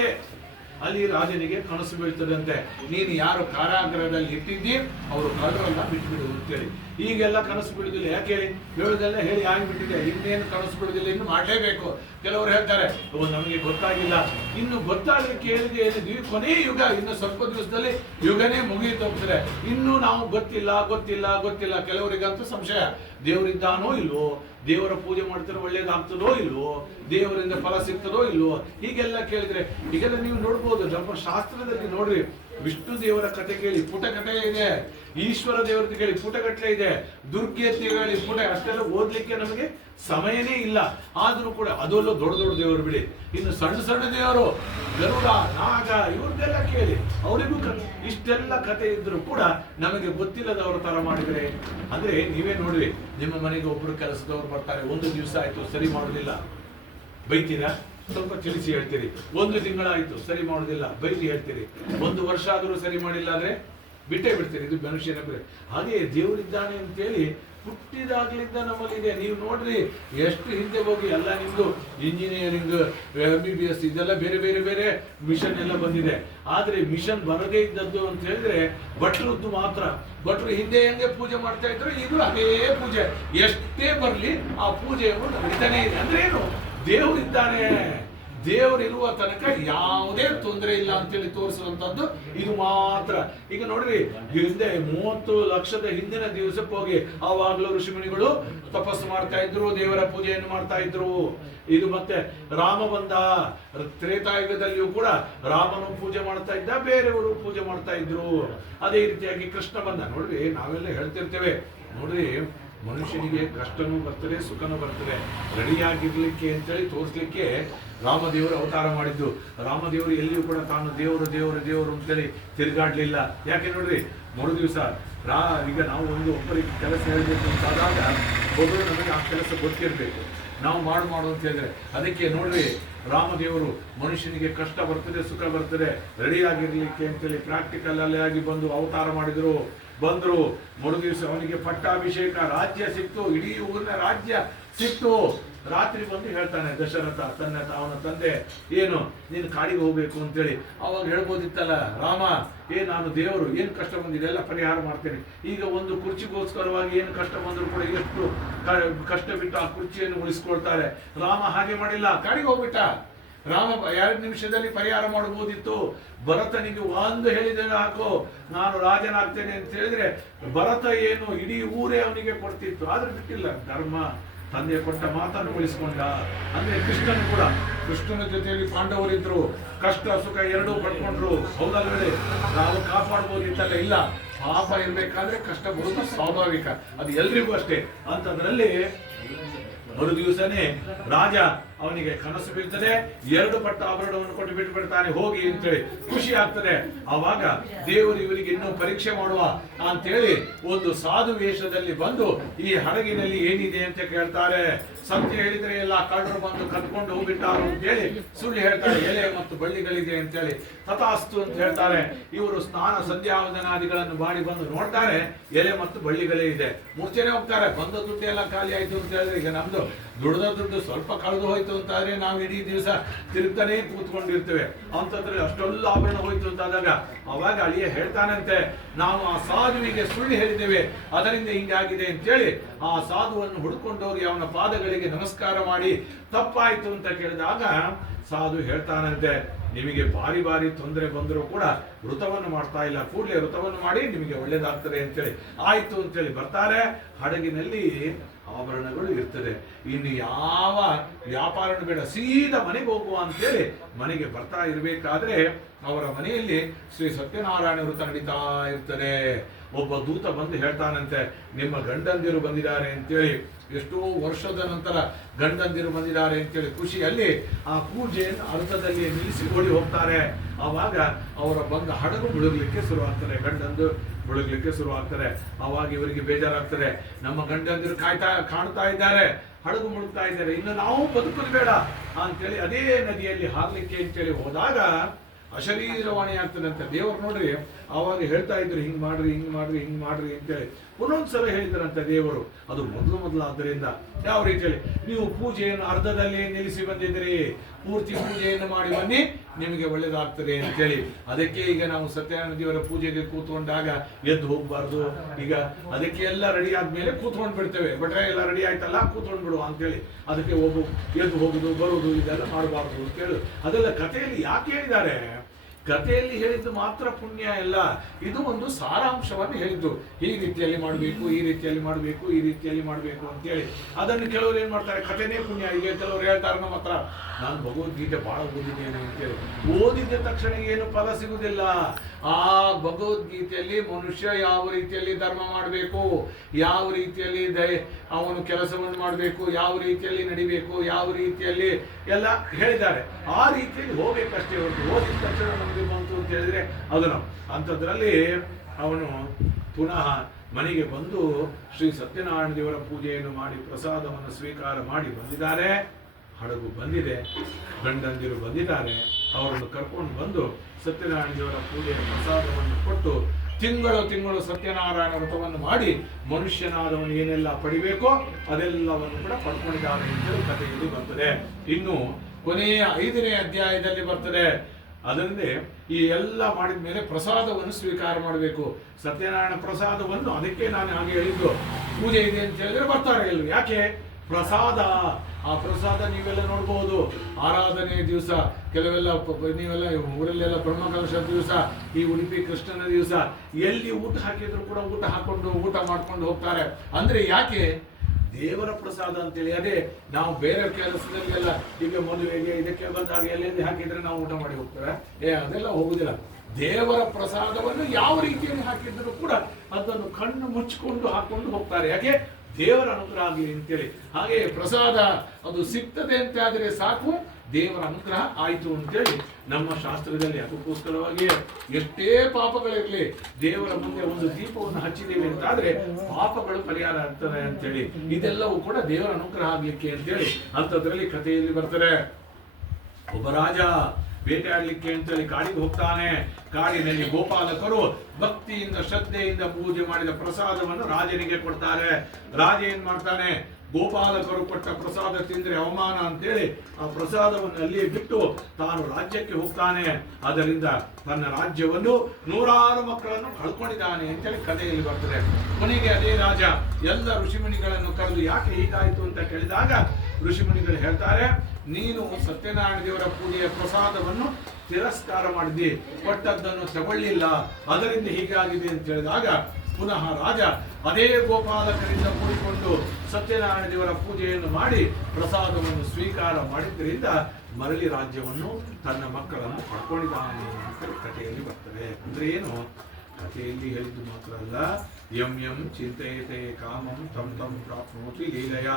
ಅಲ್ಲಿ ರಾಜನಿಗೆ ಕನಸು ಬೀಳ್ತದಂತೆ, ನೀನು ಯಾರು ಕಾರಾಗೃಹದಲ್ಲಿ ಇಟ್ಟಿದ್ದಿ ಅವರು ಕಳ್ಳರನ್ನ ಬಿಟ್ಬಿಡು ಅಂತೇಳಿ. ಈಗೆಲ್ಲ ಕನಸು ಬಿಡುದಿಲ್ಲ, ಯಾಕೆ ಹೇಳಿ, ಹೇಳುದೆಲ್ಲ ಹೇಳಿ ಆಗಿಬಿಟ್ಟಿದೆ, ಇನ್ನೇನು ಕನಸು ಬಿಡುದಿಲ್ಲ, ಇನ್ನು ಮಾಡಲೇಬೇಕು. ಕೆಲವರು ಹೇಳ್ತಾರೆ ನಮಗೆ ಗೊತ್ತಾಗಿಲ್ಲ, ಇನ್ನು ಗೊತ್ತಾಗಲಿಕ್ಕೆ ಹೇಳಿದೆ ಏನಿದ್ವಿ, ಕೊನೆ ಯುಗ, ಇನ್ನು ಸ್ವಲ್ಪ ದಿವಸದಲ್ಲಿ ಯುಗನೇ ಮುಗಿಯುತ್ತೆ ಹೋಗ್ತದೆ, ಇನ್ನೂ ನಾವು ಗೊತ್ತಿಲ್ಲ ಗೊತ್ತಿಲ್ಲ ಗೊತ್ತಿಲ್ಲ. ಕೆಲವರಿಗಂತೂ ಸಂಶಯ, ದೇವರಿದ್ದಾನೋ ಇಲ್ವೋ, ದೇವರ ಪೂಜೆ ಮಾಡ್ತಾರೆ ಒಳ್ಳೇದಾಗ್ತದೋ ಇಲ್ವೋ, ದೇವರಿಂದ ಫಲ ಸಿಗ್ತದೋ ಇಲ್ವೋ, ಹೀಗೆಲ್ಲ ಕೇಳಿದ್ರೆ ಈಗೆಲ್ಲ ನೀವು ನೋಡ್ಬೋದು. ನಮ್ಮ ಶಾಸ್ತ್ರದಲ್ಲಿ ನೋಡ್ರಿ, ವಿಷ್ಣು ದೇವರ ಕಥೆ ಕೇಳಿ ಪುಟ ಕಥೆ ಇದೆ, ಈಶ್ವರ ದೇವರದ್ದು ಕೇಳಿ ಪುಟಗಟ್ಟಲೆ ಇದೆ, ದುರ್ಗೆ ಹೇಳಿ ಪುಟ, ಅಷ್ಟೆಲ್ಲ ಓದ್ಲಿಕ್ಕೆ ನಮಗೆ ಸಮಯನೇ ಇಲ್ಲ. ಆದ್ರೂ ಕೂಡ ಅದೆಲ್ಲ ದೊಡ್ಡ ದೊಡ್ಡ ದೇವರು ಬಿಡಿ, ಇನ್ನು ಸಣ್ಣ ಸಣ್ಣ ದೇವರು ಗರುಡ, ನಾಗ, ಇವ್ರದ್ದೆಲ್ಲ ಕೇಳಿ ಅವರಿಗೂ ಇಷ್ಟೆಲ್ಲ ಕಥೆ ಇದ್ರು ಕೂಡ ನಮಗೆ ಗೊತ್ತಿಲ್ಲದವರ ತರ ಮಾಡಿದ್ರೆ. ಅಂದ್ರೆ ನೀವೇ ನೋಡ್ರಿ, ನಿಮ್ಮ ಮನೆಗೆ ಒಬ್ರು ಕೆಲಸದವ್ರು ಬರ್ತಾರೆ, ಒಂದು ದಿವಸ ಆಯ್ತು ಸರಿ ಮಾಡುದಿಲ್ಲ, ಬೈತೀರಾ? ಸ್ವಲ್ಪ ತಿಳಿಸಿ ಹೇಳ್ತೀರಿ. ಒಂದು ತಿಂಗಳಾಯ್ತು ಸರಿ ಮಾಡುದಿಲ್ಲ, ಬೈದಿ ಹೇಳ್ತೀರಿ. ಒಂದು ವರ್ಷ ಆದ್ರೂ ಸರಿ ಮಾಡಿಲ್ಲ ಆದ್ರೆ ಬಿಟ್ಟೇ ಬಿಡ್ತೀರಿ. ಇದು ಮನುಷ್ಯನ ಬೇರೆ. ಹಾಗೆ ದೇವರಿದ್ದಾನೆ ಅಂತೇಳಿ ಹುಟ್ಟಿದಾಗ್ಲಿಂದ ನಮ್ಮಲ್ಲಿದೆ. ನೀವು ನೋಡ್ರಿ, ಎಷ್ಟು ಹಿಂದೆ ಹೋಗಿ ಎಲ್ಲ ನಿಮ್ದು ಇಂಜಿನಿಯರಿಂಗ್, MBBS ಇದೆಲ್ಲ ಬೇರೆ ಬೇರೆ ಬೇರೆ ಮಿಷನ್ ಎಲ್ಲ ಬಂದಿದೆ. ಆದ್ರೆ ಮಿಷನ್ ಬರದೇ ಇದ್ದದ್ದು ಅಂತ ಹೇಳಿದ್ರೆ ಭಟ್ರದ್ದು ಮಾತ್ರ. ಭಟ್ರು ಹಿಂದೆ ಹೆಂಗೆ ಪೂಜೆ ಮಾಡ್ತಾ ಇದ್ರು, ಈಗಲೂ ಅದೇ ಪೂಜೆ, ಎಷ್ಟೇ ಬರ್ಲಿ ಆ ಪೂಜೆಯನ್ನು ನಡೀತಾನೆ ಇದೆ. ಅಂದ್ರೆ ಏನು, ದೇವರಿದ್ದಾನೆ, ದೇವರಿರುವ ತನಕ ಯಾವುದೇ ತೊಂದರೆ ಇಲ್ಲ ಅಂತೇಳಿ ತೋರಿಸುವಂತದ್ದು ಇದು ಮಾತ್ರ. ಈಗ ನೋಡ್ರಿ, ಹಿಂದೆ 30 ಲಕ್ಷದ ಹಿಂದಿನ ದಿವಸಕ್ಕೆ ಹೋಗಿ ಆವಾಗಲೂ ಋಷಿಮುನಿಗಳು ತಪಸ್ಸು ಮಾಡ್ತಾ ಇದ್ರು, ದೇವರ ಪೂಜೆಯನ್ನು ಮಾಡ್ತಾ ಇದ್ರು. ಇದು ಮತ್ತೆ ರಾಮ ಬಂದ ತ್ರೇತಾಯುಗದಲ್ಲಿಯೂ ಕೂಡ ರಾಮನು ಪೂಜೆ ಮಾಡ್ತಾ ಇದ್ದ, ಬೇರೆಯವರು ಪೂಜೆ ಮಾಡ್ತಾ ಇದ್ರು. ಅದೇ ರೀತಿಯಾಗಿ ಕೃಷ್ಣ ಬಂದ. ನೋಡ್ರಿ, ನಾವೆಲ್ಲ ಹೇಳ್ತಿರ್ತೇವೆ, ನೋಡ್ರಿ ಮನುಷ್ಯನಿಗೆ ಕಷ್ಟನೂ ಬರ್ತದೆ, ಸುಖನೂ ಬರ್ತದೆ. ರೆಡಿಯಾಗಿರ್ಲಿಕ್ಕೆ ಅಂತೇಳಿ ತೋರಿಸ್ಲಿಕ್ಕೆ ರಾಮದೇವರು ಅವತಾರ ಮಾಡಿದ್ದು. ರಾಮದೇವರು ಎಲ್ಲಿಯೂ ಕೂಡ ತಾನು ದೇವರು ದೇವರು ದೇವರು ಅಂತೇಳಿ ತಿರುಗಾಡ್ಲಿಲ್ಲ. ಯಾಕೆ ನೋಡ್ರಿ, ಮರು ದಿವಸ ಈಗ ನಾವು ಒಬ್ಬರಿಗೆ ಕೆಲಸ ಹೇಳಬೇಕು ಅಂತಾದಾಗ ಒಬ್ಬರು ನಮಗೆ ಆ ಕೆಲಸ ಗೊತ್ತಿರಬೇಕು, ನಾವು ಮಾಡು ಅಂತ ಹೇಳಿದ್ರೆ. ಅದಕ್ಕೆ ನೋಡ್ರಿ, ರಾಮದೇವರು ಮನುಷ್ಯನಿಗೆ ಕಷ್ಟ ಬರ್ತದೆ, ಸುಖ ಬರ್ತದೆ, ರೆಡಿಯಾಗಿರ್ಲಿಕ್ಕೆ ಅಂತೇಳಿ ಪ್ರಾಕ್ಟಿಕಲ್ ಅಲ್ಲೇ ಆಗಿ ಬಂದು ಅವತಾರ ಮಾಡಿದ್ರು. ಬಂದ್ರು, ಮರು ದಿವಸ ಅವನಿಗೆ ಪಟ್ಟಾಭಿಷೇಕ, ರಾಜ್ಯ ಸಿಕ್ತು, ಇಡೀ ಊರಿನ ರಾಜ್ಯ ಸಿಕ್ತು. ರಾತ್ರಿ ಬಂದು ಹೇಳ್ತಾನೆ ದಶರಥ ಅವನ ತಂದೆ, ಏನು ನೀನು ಕಾಡಿಗೆ ಹೋಗ್ಬೇಕು ಅಂತೇಳಿ. ಅವಾಗ ಹೇಳ್ಬೋದಿತ್ತಲ್ಲ, ರಾಮ ನಾನು ದೇವರು, ಏನು ಕಷ್ಟ ಬಂದಿದೆ ಎಲ್ಲ ಪರಿಹಾರ ಮಾಡ್ತೇನೆ. ಈಗ ಒಂದು ಕುರ್ಚಿಗೋಸ್ಕರವಾಗಿ ಏನು ಕಷ್ಟ ಬಂದರೂ ಕೂಡ ಎಷ್ಟು ಕಷ್ಟ ಬಿಟ್ಟು ಆ ಕುರ್ಚಿಯನ್ನು ಉಳಿಸ್ಕೊಳ್ತಾರೆ. ರಾಮ ಹಾಗೆ ಮಾಡಿಲ್ಲ, ಕಾಡಿಗೆ ಹೋಗ್ಬಿಟ್ಟ. ರಾಮ 2 ನಿಮಿಷದಲ್ಲಿ ಪರಿಹಾರ ಮಾಡಬಹುದಿತ್ತು. ಭರತನಿಗೆ ಒಂದು ಹೇಳಿದಾಗ ಹಾಕೋ, ನಾನು ರಾಜನಾಗ್ತೇನೆ ಅಂತ ಹೇಳಿದ್ರೆ ಭರತ ಏನು ಇಡೀ ಊರೇ ಅವನಿಗೆ ಕೊಡ್ತಿತ್ತು. ಆದ್ರೆ ಬಿಟ್ಟಿಲ್ಲ, ಧರ್ಮ ತಂದೆ ಕೊಟ್ಟ ಮಾತನ್ನು ಉಳಿಸಿಕೊಂಡ. ಅಂದ್ರೆ ಕೃಷ್ಣನು ಕೂಡ, ಕೃಷ್ಣನ ಜೊತೆಯಲ್ಲಿ ಪಾಂಡವರಿದ್ರು, ಕಷ್ಟ ಸುಖ ಎರಡೂ ಪಡ್ಕೊಂಡ್ರು. ಹೌದಲ್ವೇ? ನಾವು ಕಾಪಾಡ್ಬೋದಿತ್ತಲ್ಲ, ಇಲ್ಲ, ಪಾಪ ಇರ್ಬೇಕಾದ್ರೆ ಕಷ್ಟ ಬರುವುದು ಸ್ವಾಭಾವಿಕ, ಅದು ಎಲ್ರಿಗೂ ಅಷ್ಟೇ. ಅಂತದ್ರಲ್ಲಿ ಮರು ದಿವಸನೇ ರಾಜ ಅವನಿಗೆ ಕನಸು ಬೀಳ್ತದೆ, 2 ಪಟ್ಟು ಆಭರಣವನ್ನು ಕೊಟ್ಟು ಬಿಟ್ಟು ಬಿಡ್ತಾನೆ, ಹೋಗಿ ಅಂತೇಳಿ ಖುಷಿ ಆಗ್ತದೆ. ಆವಾಗ ದೇವರು ಇವರಿಗೆ ಇನ್ನೂ ಪರೀಕ್ಷೆ ಮಾಡುವ ಅಂತೇಳಿ ಒಂದು ಸಾಧು ವೇಷದಲ್ಲಿ ಬಂದು ಈ ಹಡಗಿನಲ್ಲಿ ಏನಿದೆ ಅಂತ ಕೇಳ್ತಾರೆ. ಸತ್ಯ ಹೇಳಿದ್ರೆ ಎಲ್ಲ ಕಳ್ಳರು ಬಂದು ಕದ್ಕೊಂಡು ಹೋಗ್ಬಿಟ್ಟಾರು ಅಂತೇಳಿ ಸುಳ್ಳು ಹೇಳ್ತಾರೆ, ಎಲೆ ಮತ್ತು ಬಳ್ಳಿಗಳಿದೆ ಅಂತೇಳಿ. ತಥಾಸ್ತು ಅಂತ ಹೇಳ್ತಾರೆ. ಇವರು ಸ್ನಾನ ಸಂಧ್ಯಾವಂದನಾದಿಗಳನ್ನು ಮಾಡಿ ಬಂದು ನೋಡ್ತಾರೆ, ಎಲೆ ಮತ್ತು ಬಳ್ಳಿಗಳೇ ಇದೆ. ಮೂರ್ಛೆನೆ ಹೋಗ್ತಾರೆ. ಬಂದ ದುಡ್ಡು ಎಲ್ಲ ಖಾಲಿ ಆಯ್ತು ಅಂತ ಹೇಳಿದ್ರೆ, ಈಗ ನಮ್ದು ದುಡ್ದ ದುಡ್ಡು ಸ್ವಲ್ಪ ಕಳೆದು ಹೋಯ್ತು ಅಂತಾದ್ರೆ ನಾವು ಇಡೀ ದಿವಸ ತಿರುಗ್ತಾನೆ ಕೂತ್ಕೊಂಡಿರ್ತೇವೆ. ಅಂತಂದ್ರೆ ಅಷ್ಟೊಲ್ಲ ಆಭರಣ ಹೋಯ್ತು ಅಂತಾದಾಗ ಅವಾಗ ಅಳಿಯ ಹೇಳ್ತಾನಂತೆ, ನಾವು ಆ ಸಾಧುವಿಗೆ ಸುಳ್ಳು ಹೇಳಿದ್ದೇವೆ, ಅದರಿಂದ ಹಿಂಗಾಗಿದೆ ಅಂತೇಳಿ ಆ ಸಾಧುವನ್ನು ಹುಡ್ಕೊಂಡು ಹೋಗಿ ಅವನ ಪಾದಗಳಿಗೆ ನಮಸ್ಕಾರ ಮಾಡಿ ತಪ್ಪಾಯ್ತು ಅಂತ ಕೇಳಿದಾಗ ಸಾಧು ಹೇಳ್ತಾನಂತೆ, ನಿಮಗೆ ಬಾರಿ ಬಾರಿ ತೊಂದರೆ ಬಂದರೂ ಕೂಡ ವೃತವನ್ನು ಮಾಡ್ತಾ ಇಲ್ಲ, ಕೂಡಲೇ ವೃತವನ್ನು ಮಾಡಿ ನಿಮಗೆ ಒಳ್ಳೇದಾಗ್ತದೆ ಅಂತೇಳಿ. ಆಯ್ತು ಅಂತೇಳಿ ಬರ್ತಾರೆ. ಹಡಗಿನಲ್ಲಿ ಆಭರಣಗಳು ಇರ್ತದೆ. ಇನ್ನು ಯಾವ ವ್ಯಾಪಾರನು ಬೇಡ, ಸೀದಾ ಮನೆಗೆ ಹೋಗುವ ಅಂತೇಳಿ ಮನೆಗೆ ಬರ್ತಾ ಇರಬೇಕಾದ್ರೆ ಅವರ ಮನೆಯಲ್ಲಿ ಶ್ರೀ ಸತ್ಯನಾರಾಯಣ ವ್ರತ ನಡೀತಾ ಇರ್ತದೆ. ಒಬ್ಬ ದೂತ ಬಂದು ಹೇಳ್ತಾನಂತೆ, ನಿಮ್ಮ ಗಂಡಂದಿರು ಬಂದಿದ್ದಾರೆ ಅಂತೇಳಿ. ಎಷ್ಟೋ ವರ್ಷದ ನಂತರ ಗಂಡಂದಿರು ಬಂದಿದ್ದಾರೆ ಅಂತೇಳಿ ಖುಷಿಯಲ್ಲಿ ಆ ಪೂಜೆಯನ್ನು ಅರ್ಧದಲ್ಲಿ ನಿಲ್ಲಿಸಿ ಓಡಿ ಹೋಗ್ತಾರೆ. ಆವಾಗ ಅವರ ಬಂದ ಹಡಗು ಮುಳುಗಲಿಕ್ಕೆ ಶುರುವಾಗ್ತಾರೆ, ಗಂಡಂದು ಮುಳುಗಲಿಕ್ಕೆ ಶುರುವಾಗ್ತಾರೆ. ಆವಾಗ ಇವರಿಗೆ ಬೇಜಾರಾಗ್ತದೆ, ನಮ್ಮ ಗಂಡಂದಿರು ಕಾಣ್ತಾ ಇದ್ದಾರೆ, ಹಡಗು ಮುಳುಗ್ತಾ ಇದ್ದಾರೆ, ಇನ್ನು ನಾವು ಬದುಕೋದು ಬೇಡ ಅಂತೇಳಿ ಅದೇ ನದಿಯಲ್ಲಿ ಹಾರ್ಲಿಕ್ಕೆ ಅಂತೇಳಿ ಹೋದಾಗ ಅಶರೀರವಾಣಿ ಆಗ್ತದಂತೆ. ದೇವರು ನೋಡ್ರಿ ಆವಾಗ ಹೇಳ್ತಾ ಇದ್ರು, ಹಿಂಗ್ ಮಾಡ್ರಿ ಹಿಂಗ್ ಮಾಡ್ರಿ ಹಿಂಗ್ ಮಾಡ್ರಿ ಅಂತೇಳಿ ಒಂದೊಂದ್ಸಲ ಹೇಳಿದ್ರಂತೆ ದೇವರು. ಅದು ಮೊದಲು ಆದ್ದರಿಂದ ಯಾವ ರೀತಿಯಲ್ಲಿ ನೀವು ಪೂಜೆಯನ್ನು ಅರ್ಧದಲ್ಲಿ ನಿಲ್ಲಿಸಿ ಬಂದಿದ್ದೀರಿ, ಪೂರ್ತಿ ಪೂಜೆಯನ್ನು ಮಾಡಿ ಬನ್ನಿ, ನಿಮಗೆ ಒಳ್ಳೇದಾಗ್ತದೆ ಅಂತೇಳಿ. ಅದಕ್ಕೆ ಈಗ ನಾವು ಸತ್ಯನಾರಾಯಣ ದೇವರ ಪೂಜೆಗೆ ಕೂತ್ಕೊಂಡಾಗ ಎದ್ದು ಹೋಗ್ಬಾರ್ದು. ಈಗ ಅದಕ್ಕೆ ಎಲ್ಲ ರೆಡಿ ಆದ್ಮೇಲೆ ಕೂತ್ಕೊಂಡು ಬಿಡ್ತೇವೆ, ಬಟ್ರೆ ಎಲ್ಲ ರೆಡಿ ಆಯ್ತಲ್ಲ ಕೂತ್ಕೊಂಡು ಬಿಡುವ ಅಂತೇಳಿ. ಅದಕ್ಕೆ ಎದ್ದು ಹೋಗುದು ಬರುವುದು ಇದೆಲ್ಲ ಮಾಡಬಾರ್ದು ಅಂತೇಳಿ ಅದೆಲ್ಲ ಕಥೆಯಲ್ಲಿ ಯಾಕೆ ಹೇಳಿದ್ದಾರೆ? ಕಥೆಯಲ್ಲಿ ಹೇಳಿದ್ದು ಮಾತ್ರ ಪುಣ್ಯ ಎಲ್ಲ, ಇದು ಒಂದು ಸಾರಾಂಶವನ್ನು ಹೇಳಿದ್ದು. ಈ ರೀತಿಯಲ್ಲಿ ಮಾಡಬೇಕು, ಈ ರೀತಿಯಲ್ಲಿ ಮಾಡಬೇಕು, ಈ ರೀತಿಯಲ್ಲಿ ಮಾಡಬೇಕು ಅಂತೇಳಿ. ಅದನ್ನು ಕೆಲವರು ಏನ್ ಮಾಡ್ತಾರೆ, ಕಥೆನೇ ಪುಣ್ಯ. ಈಗ ಕೆಲವರು ಹೇಳ್ತಾರೆ ನಮ್ಮ ಹತ್ರ, ನಾನು ಭಗವದ್ಗೀತೆ ಬಹಳ ಓದಿದ್ದೇನೆ ಅಂತೇಳಿ. ಓದಿದ ತಕ್ಷಣ ಏನು ಫಲ ಸಿಗುವುದಿಲ್ಲ. ಆ ಭಗವದ್ಗೀತೆಯಲ್ಲಿ ಮನುಷ್ಯ ಯಾವ ರೀತಿಯಲ್ಲಿ ಧರ್ಮ ಮಾಡಬೇಕು, ಯಾವ ರೀತಿಯಲ್ಲಿ ಅವನು ಕೆಲಸವನ್ನು ಮಾಡಬೇಕು, ಯಾವ ರೀತಿಯಲ್ಲಿ ನಡಿಬೇಕು, ಯಾವ ರೀತಿಯಲ್ಲಿ ಎಲ್ಲ ಹೇಳಿದ್ದಾರೆ. ಆ ರೀತಿಯಲ್ಲಿ ಹೋಗ್ಬೇಕಷ್ಟೇ ಹೊರತು ಓದಿದ ತಕ್ಷಣ ನಮಗೆ ಬಂತು ಅಂತ ಹೇಳಿದ್ರೆ ಅದು ನಾವು ಅಂಥದ್ರಲ್ಲಿ ಅವನು ಪುನಃ ಮನೆಗೆ ಬಂದು ಶ್ರೀ ಸತ್ಯನಾರಾಯಣ ದೇವರ ಪೂಜೆಯನ್ನು ಮಾಡಿ ಪ್ರಸಾದವನ್ನು ಸ್ವೀಕಾರ ಮಾಡಿ ಬಂದಿದ್ದಾರೆ. ಹಡಗು ಬಂದಿದೆ, ಗಂಡಂದಿರು ಬಂದಿದ್ದಾರೆ. ಅವರನ್ನು ಕರ್ಕೊಂಡು ಬಂದು ಸತ್ಯನಾರಾಯಣ ದೇವರ ಪೂಜೆಯ ಪ್ರಸಾದವನ್ನು ಕೊಟ್ಟು ತಿಂಗಳು ಸತ್ಯನಾರಾಯಣ ವ್ರತವನ್ನು ಮಾಡಿ ಮನುಷ್ಯನಾದವನು ಏನೆಲ್ಲ ಪಡಿಬೇಕೋ ಅದೆಲ್ಲವನ್ನು ಕೂಡ ಪಡ್ಕೊಂಡಿದ್ದಾನೆ ಎಂದು ಕಥೆಯಲ್ಲಿ ಬರ್ತದೆ. ಇನ್ನು ಕೊನೆಯ 5ನೇ ಅಧ್ಯಾಯದಲ್ಲಿ ಬರ್ತದೆ. ಅದರಿಂದ ಈ ಎಲ್ಲ ಮಾಡಿದ ಮೇಲೆ ಪ್ರಸಾದವನ್ನು ಸ್ವೀಕಾರ ಮಾಡಬೇಕು. ಸತ್ಯನಾರಾಯಣ ಪ್ರಸಾದವನ್ನು, ಅದಕ್ಕೆ ನಾನು ಹಾಗೆ ಹೇಳಿದ್ದು, ಪೂಜೆ ಇದೆ ಅಂತ ಹೇಳಿದ್ರೆ ಬರ್ತಾರೆ ಎಲ್ಲರೂ. ಯಾಕೆ? ಪ್ರಸಾದ. ಆ ಪ್ರಸಾದ ನೀವೆಲ್ಲ ನೋಡ್ಬೋದು. ಆರಾಧನೆಯ ದಿವಸ ಕೆಲವೆಲ್ಲ ನೀವೆಲ್ಲ ಊರಲ್ಲೆಲ್ಲ ಬ್ರಹ್ಮಕಲಶದ ದಿವಸ, ಈ ಉಡುಪಿ ಕೃಷ್ಣನ ದಿವಸ ಎಲ್ಲಿ ಊಟ ಹಾಕಿದ್ರು ಕೂಡ ಊಟ ಮಾಡ್ಕೊಂಡು ಹೋಗ್ತಾರೆ. ಅಂದ್ರೆ ಯಾಕೆ? ದೇವರ ಪ್ರಸಾದ ಅಂತೇಳಿ. ಅದೇ ನಾವು ಬೇರೆ ಕೆಲಸದಲ್ಲೆಲ್ಲ ಈಗ ಮದುವೆಗೆ ಇದಕ್ಕೆ ಬಂದಾಗ ಎಲ್ಲೆಲ್ಲಿ ಹಾಕಿದ್ರೆ ನಾವು ಊಟ ಮಾಡಿ ಹೋಗ್ತೇವೆ, ಅದೆಲ್ಲ ಹೋಗುದಿಲ್ಲ. ದೇವರ ಪ್ರಸಾದವನ್ನು ಯಾವ ರೀತಿಯಲ್ಲಿ ಹಾಕಿದ್ರು ಕೂಡ ಅದನ್ನು ಕಣ್ಣು ಮುಚ್ಚಿಕೊಂಡು ಹಾಕೊಂಡು ಹೋಗ್ತಾರೆ. ಯಾಕೆ? ದೇವರ ಅನುಗ್ರಹ ಆಗಲಿ ಅಂತೇಳಿ. ಹಾಗೆ ಪ್ರಸಾದ ಅದು ಸಿಗ್ತದೆ ಅಂತ ಆದ್ರೆ ಸಾಕು, ದೇವರ ಅನುಗ್ರಹ ಆಯಿತು ಅಂತೇಳಿ ನಮ್ಮ ಶಾಸ್ತ್ರದಲ್ಲಿ. ಅದಕ್ಕೋಸ್ಕರವಾಗಿ ಎಷ್ಟೇ ಪಾಪಗಳಿರಲಿ, ದೇವರ ಮುಂದೆ ಒಂದು ದೀಪವನ್ನು ಹಚ್ಚಿದ್ದೇವೆ ಅಂತಾದ್ರೆ ಪಾಪಗಳು ಪರಿಹಾರ ಆಗ್ತದೆ ಅಂತೇಳಿ. ಇದೆಲ್ಲವೂ ಕೂಡ ದೇವರ ಅನುಗ್ರಹ ಆಗ್ಲಿಕ್ಕೆ ಅಂತೇಳಿ ಅಂಥದ್ರಲ್ಲಿ ಕಥೆಯಲ್ಲಿ ಬರ್ತಾರೆ. ಒಬ್ಬ ರಾಜ ಬೇಟೆಯಾಡ್ಲಿಕ್ಕೆ ಅಂತೇಳಿ ಕಾಡಿಗೆ ಹೋಗ್ತಾನೆ. ಕಾಡಿನಲ್ಲಿ ಗೋಪಾಲಕರು ಭಕ್ತಿಯಿಂದ ಶ್ರದ್ಧೆಯಿಂದ ಪೂಜೆ ಮಾಡಿದ ಪ್ರಸಾದವನ್ನು ರಾಜನಿಗೆ ಕೊಡ್ತಾರೆ. ರಾಜ ಏನ್ ಮಾಡ್ತಾನೆ, ಗೋಪಾಲಕರು ಕೊಟ್ಟ ಪ್ರಸಾದ ತಿಂದ್ರೆ ಅವಮಾನ ಅಂತೇಳಿ ಆ ಪ್ರಸಾದವನ್ನು ಅಲ್ಲಿಯೇ ಬಿಟ್ಟು ತಾನು ರಾಜ್ಯಕ್ಕೆ ಹೋಗ್ತಾನೆ. ಅದರಿಂದ ತನ್ನ ರಾಜ್ಯವನ್ನು 100 ಮಕ್ಕಳನ್ನು ಕಳ್ಕೊಂಡಿದ್ದಾನೆ ಅಂತೇಳಿ ಕಥೆಯಲ್ಲಿ ಬರ್ತದೆ. ಕೊನೆಗೆ ಅದೇ ರಾಜ ಎಲ್ಲ ಋಷಿಮುನಿಗಳನ್ನು ಕರೆದು ಯಾಕೆ ಹೀಗಾಯಿತು ಅಂತ ಕೇಳಿದಾಗ ಋಷಿಮುನಿಗಳು ಹೇಳ್ತಾರೆ, ನೀನು ಸತ್ಯನಾರಾಯಣ ದೇವರ ಪೂಜೆಯ ಪ್ರಸಾದವನ್ನು ತಿರಸ್ಕಾರ ಮಾಡಿದ್ದಿ, ಕೊಟ್ಟದ್ದನ್ನು ತಗೊಳ್ಳಿಲ್ಲ, ಅದರಿಂದ ಹೀಗಾಗಿದೆ ಅಂತ ಹೇಳಿದಾಗ ಪುನಃ ರಾಜ ಅದೇ ಗೋಪಾಲಕರಿಂದ ಕೂಡಿಕೊಂಡು ಸತ್ಯನಾರಾಯಣ ದೇವರ ಪೂಜೆಯನ್ನು ಮಾಡಿ ಪ್ರಸಾದವನ್ನು ಸ್ವೀಕಾರ ಮಾಡಿದ್ದರಿಂದ ಮರಳಿ ರಾಜ್ಯವನ್ನು ತನ್ನ ಮಕ್ಕಳನ್ನು ಪಡ್ಕೊಂಡಿದ್ದಾನೆ ಅಂತ ಕಥೆಯಲ್ಲಿ ಬರ್ತದೆ. ಅಂದ್ರೆ ಏನು? ಕಥೆಯಲ್ಲಿ ಹೇಳಿದ್ದು ಮಾತ್ರ ಅಲ್ಲ, ಯಂ ಯಂ ಚಿಂತೆಯತೆ ಕಾಮಂ ತಂ ತಂ ಪ್ರಾಪ್ನೋತಿ ಲೀಲೆಯ.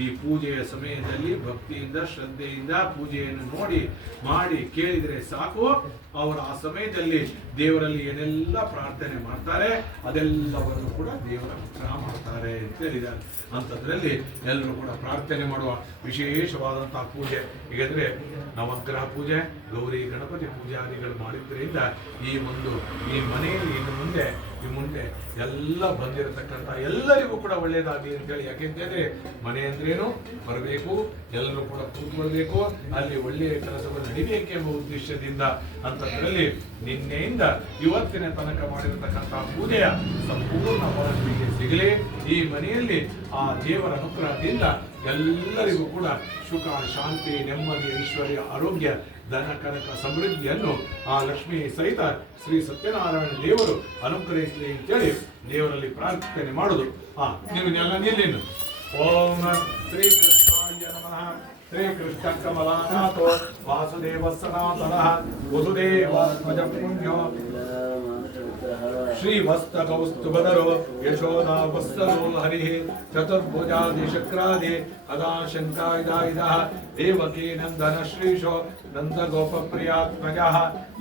ಈ ಪೂಜೆಯ ಸಮಯದಲ್ಲಿ ಭಕ್ತಿಯಿಂದ ಶ್ರದ್ಧೆಯಿಂದ ಪೂಜೆಯನ್ನು ಮಾಡಿ ಕೇಳಿದರೆ ಸಾಕು, ಅವರು ಆ ಸಮಯದಲ್ಲಿ ದೇವರಲ್ಲಿ ಏನೆಲ್ಲ ಪ್ರಾರ್ಥನೆ ಮಾಡ್ತಾರೆ ಅದೆಲ್ಲವನ್ನು ಕೂಡ ದೇವರ ಅನುಗ್ರಹ ಮಾಡ್ತಾರೆ ಅಂತ ಹೇಳಿದ್ದಾರೆ. ಅಂಥದ್ರಲ್ಲಿ ಎಲ್ಲರೂ ಕೂಡ ಪ್ರಾರ್ಥನೆ ಮಾಡುವ ವಿಶೇಷವಾದಂತಹ ಪೂಜೆ. ಹೀಗಂದ್ರೆ ನವಗ್ರಹ ಪೂಜೆ, ಗೌರಿ ಗಣಪತಿ ಪೂಜಾದಿಗಳು ಮಾಡಿದ್ರಿಂದ ಈ ಮನೆಯಲ್ಲಿ ಇನ್ನು ಮುಂದೆ ಎಲ್ಲ ಬಂದಿರತಕ್ಕಂಥ ಎಲ್ಲರಿಗೂ ಕೂಡ ಒಳ್ಳೆಯದಾಗಲಿ ಅಂತೇಳಿ. ಯಾಕೆಂತಂದ್ರೆ ಮನೆ ಅಂದ್ರೇನು, ಬರಬೇಕು, ಎಲ್ಲರೂ ಕೂಡ ಕೂತ್ಕೊಳ್ಬೇಕು, ಅಲ್ಲಿ ಒಳ್ಳೆಯ ಕೆಲಸಗಳು ನಡಿಬೇಕೆಂಬ ಉದ್ದೇಶದಿಂದ ಅಂಥದ್ರಲ್ಲಿ ನಿನ್ನೆಯಿಂದ ಇವತ್ತಿನ ತನಕ ಮಾಡಿರತಕ್ಕಂಥ ಪೂಜೆಯ ಸಂಪೂರ್ಣ ಫಲಗಳಿಗೆ ಸಿಗಲಿ. ಈ ಮನೆಯಲ್ಲಿ ಆ ದೇವರ ಅನುಗ್ರಹದಿಂದ ಎಲ್ಲರಿಗೂ ಕೂಡ ಸುಖ, ಶಾಂತಿ, ನೆಮ್ಮದಿ, ಐಶ್ವರ್ಯ, ಆರೋಗ್ಯ, ಧನ, ಕನಕ, ಸಮೃದ್ಧಿಯನ್ನು ಆ ಲಕ್ಷ್ಮೀ ಸಹಿತ ಶ್ರೀ ಸತ್ಯನಾರಾಯಣ ದೇವರು ಅನುಗ್ರಹಿಸಲಿ ಅಂತೇಳಿ ದೇವರಲ್ಲಿ ಪ್ರಾರ್ಥನೆ ಮಾಡುದು. ನಿಮಗೆಲ್ಲ ನಿಲ್ಲಿನ್ನು. ಓಂ ಶ್ರೀ ಕೃಷ್ಣಾಯ ನಮಃ. श्रीकृष्ण कमलानाथो वासुदेव सनातनः वसुदेवात्मज पुण्यो श्रीवस्तकौस्तुभधरो यशोदावत्सलो हरिः चतुर्भुजादिशक्रादि अदाशङ्कायुधायुधः देवकी नन्दन श्रीशो नन्दगोपप्रियात्मजः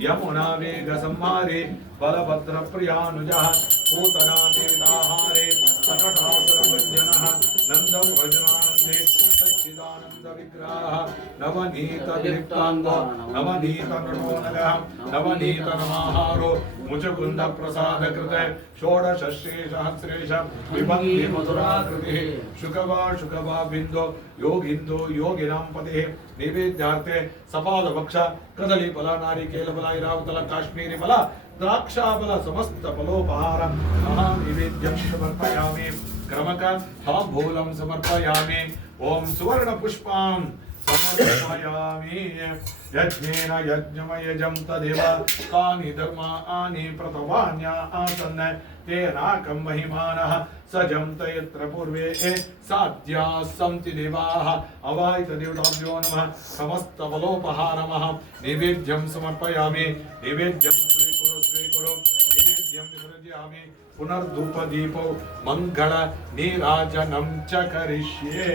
यमुना वेगसंहारे बलभद्रप्रियानुजः पूतनातीताहारे सकटासुरभञ्जनः नन्दव्रजनानन्दे सच्चिदानन्दविग्रहः नवनीतविलिप्ताङ्गो नवनीतनटोनगः नवनीतनमाहारो मुचकुन्दप्रसादकृत षोडशश्रीसहस्रेश विभक्ति मधुराकृतिः शुकवा बिन्दो योगिन्दो योगिनां पतिः नैवेद्यार्थे सपादभक्ष कदलीफल नारिकेलफल ऐरावतल काश्मीरी फल द्राक्षाफल समस्त फलोपहार महानैवेद्यं समर्पयामि क्रमक ताम्बूलं समर्पयामि ओम सुवर्ण पुष्पां समर्पयामि यज्ञेन यज्ञमयजं तदेव तानि धर्माणि प्रतवान्या आसन् तेनाकं महिमानः सजन्त यत्र पूर्वे साध्याः सन्ति देवाः अवायतदेवताभ्यो नमः समस्तफलोपहारमः नैवेद्यं समर्पयामि नैवेद्यं स्वीकुरु नैवेद्यं विसर्जयामि पुनर्धूपदीपो मंगल नीराजनं च करिष्ये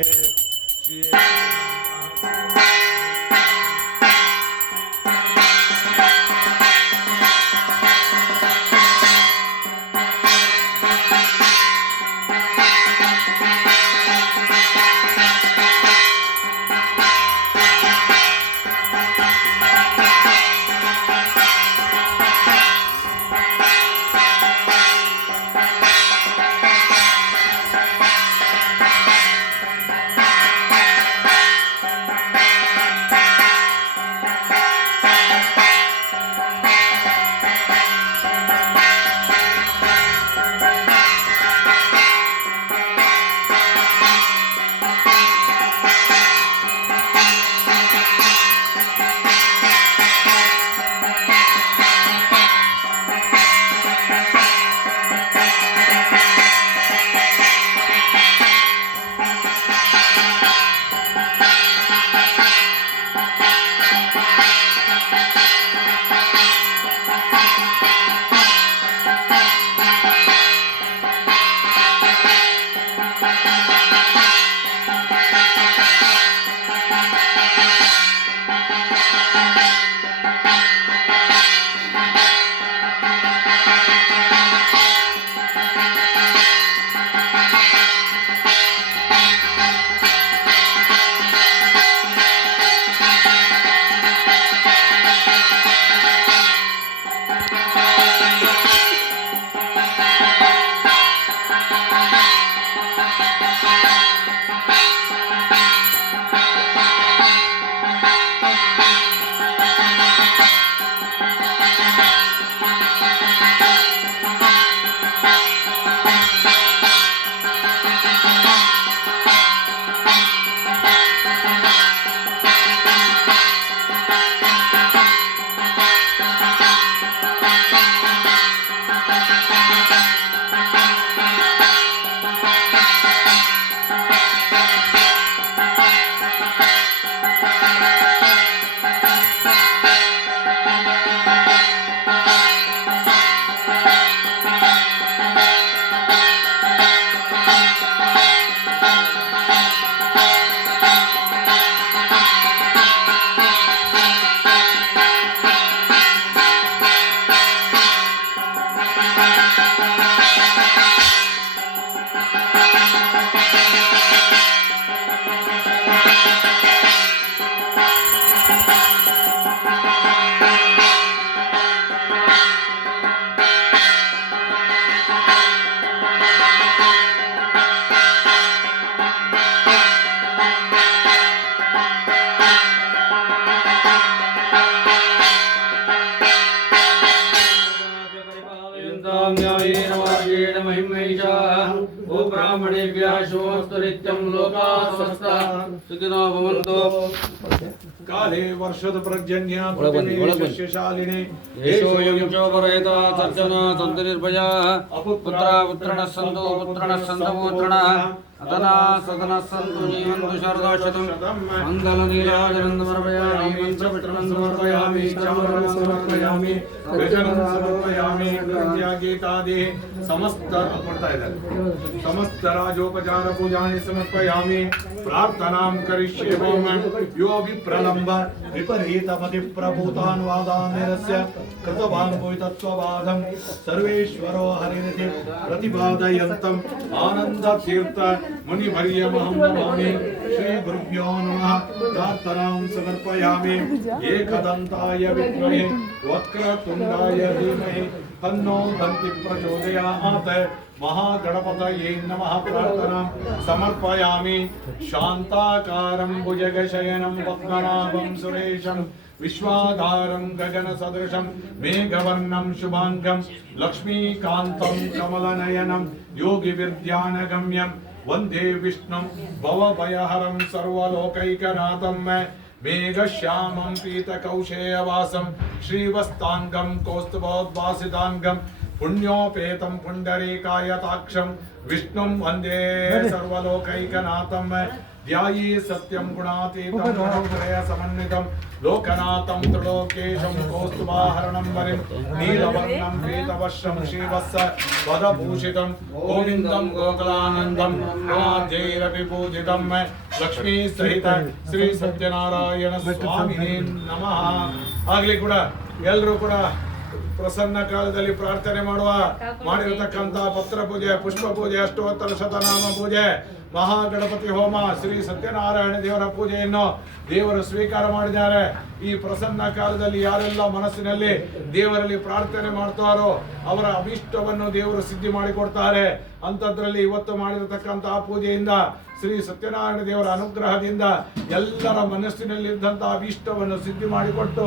काले वर्षद प्रजन्या शालिने येषोऽयं चोपरयता तर्जना सन्तु निर्भया पुत्रा पुत्रणः सन्तु पुत्रणः सन्तु पुत्रणः अतना सदन संतु जीवन्तु शरदाशतं मंगल नीराजनं समर्पयामि मंत्रपत्रं समर्पयामि चामरं समर्पयामि गजनं समर्पयामि गीतादि समस्त समस्त राजोपचार पूजानि समर्पयामि प्रार्थनां करिष्ये यो विप्रलम्ब विपरीतमति प्रभूतान् वादान् निरस्य कृतवान् भूतत्ववादं सर्वेश्वरो हरिरिति प्रतिपादयन्तम् आनन्दतीर्थ मुनिवर्यमहं नमामि श्री गुरुभ्यो नमः प्रार्थनां समर्पयामि एकदन्ताय विद्महे वक्रतुण्डाय धीमहि तन्नो दन्ति प्रचोदयात् महागणपतये नमः प्रार्थनां समर्पयामि शान्ताकारं भुजगशयनं पद्मनाभं सुरेशं विश्वाधारं गगनसदृशं मेघवर्णं शुभांगं लक्ष्मीकान्तं कमलनयनं योगिविद्यानगम्यं वन्दे विष्णुं भवभयहरं सर्वलोकैकनाथं मेघश्यामं पीतकौशेयवासं श्रीवस्तांगं कौस्तुभोद्भासितांगं पुण्योपेतं पुण्डरीकायताक्षं विष्णुं वन्दे सर्वलोकैकनाथं ध्याये सत्यं गुणातीतं गुणत्रय समन्वितं लोकनाथं त्रिलोकेशं कौस्तुभाहरणं वरिं नीलवर्णं पीतवश्यं श्रीवत्स पदभूषितं गोविन्दं गोकुलानन्दं आद्यैरपि पूजितं लक्ष्मी सहित श्री सत्यनारायण स्वामिने नमः ಆಗಲಿ ಕೂಡ ಎಲ್ಲರೂ ಕೂಡ ಪ್ರಸನ್ನ ಕಾಲದಲ್ಲಿ ಪ್ರಾರ್ಥನೆ ಮಾಡಿರತಕ್ಕಂತ ಪತ್ರ ಪೂಜೆ ಪುಷ್ಪ ಪೂಜೆ ಅಷ್ಟೋತ್ತರ ಶತನಾಮ ಪೂಜೆ ಮಹಾಗಣಪತಿ ಹೋಮ ಶ್ರೀ ಸತ್ಯನಾರಾಯಣ ದೇವರ ಪೂಜೆಯನ್ನು ದೇವರು ಸ್ವೀಕಾರ ಮಾಡಿದ್ದಾರೆ. ಈ ಪ್ರಸನ್ನ ಕಾಲದಲ್ಲಿ ಯಾರೆಲ್ಲ ಮನಸ್ಸಿನಲ್ಲಿ ದೇವರಲ್ಲಿ ಪ್ರಾರ್ಥನೆ ಮಾಡ್ತಾರೋ ಅವರ ಅಭಿಷ್ಟವನ್ನು ದೇವರು ಸಿದ್ಧಿ ಮಾಡಿಕೊಡ್ತಾರೆ. ಅಂಥದ್ರಲ್ಲಿ ಇವತ್ತು ಮಾಡಿರತಕ್ಕಂತಹ ಪೂಜೆಯಿಂದ ಶ್ರೀ ಸತ್ಯನಾರಾಯಣ ದೇವರ ಅನುಗ್ರಹದಿಂದ ಎಲ್ಲರ ಮನಸ್ಸಿನಲ್ಲಿದ್ದಂತಹ ಅಭೀಷ್ಟವನ್ನು ಸಿದ್ಧಿ ಮಾಡಿಕೊಟ್ಟು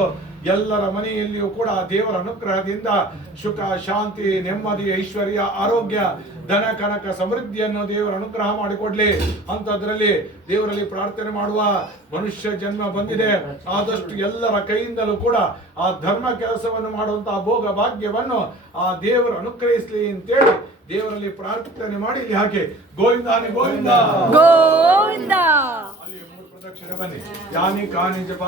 ಎಲ್ಲರ ಮನೆಯಲ್ಲಿಯೂ ಕೂಡ ದೇವರ ಅನುಗ್ರಹದಿಂದ ಸುಖ ಶಾಂತಿ ನೆಮ್ಮದಿ ಐಶ್ವರ್ಯ ಆರೋಗ್ಯ ಧನ ಕನಕ ಸಮೃದ್ಧಿಯನ್ನು ದೇವರ ಅನುಗ್ರಹ ಮಾಡಿಕೊಡ್ಲಿ. ಅಂಥದ್ರಲ್ಲಿ ದೇವರಲ್ಲಿ ಪ್ರಾರ್ಥನೆ ಮಾಡುವ ಮನುಷ್ಯ ಜನ್ಮ ಬಂದಿದೆ. ಆದಷ್ಟು ಎಲ್ಲರ ಕೈಯಿಂದಲೂ ಕೂಡ ಆ ಧರ್ಮ ಕೆಲಸವನ್ನು ಮಾಡುವಂತಹ ಭೋಗ ಭಾಗ್ಯವನ್ನು ಆ ದೇವರು ಅನುಗ್ರಹಿಸಲಿ ಅಂತೇಳಿ ದೇವರಲ್ಲಿ ಪ್ರಾರ್ಥನೆ ಮಾಡಿ ಹಾಗೆ ಗೋವಿಂದಾನಿ ಗೋವಿಂದ ಗೋವಿಂದ ಅಲ್ಲಿ 3 ಪ್ರದಕ್ಷಿಣೆ ಬನ್ನಿ. ಯಾನಿ ಕಾನಿ ಜಪ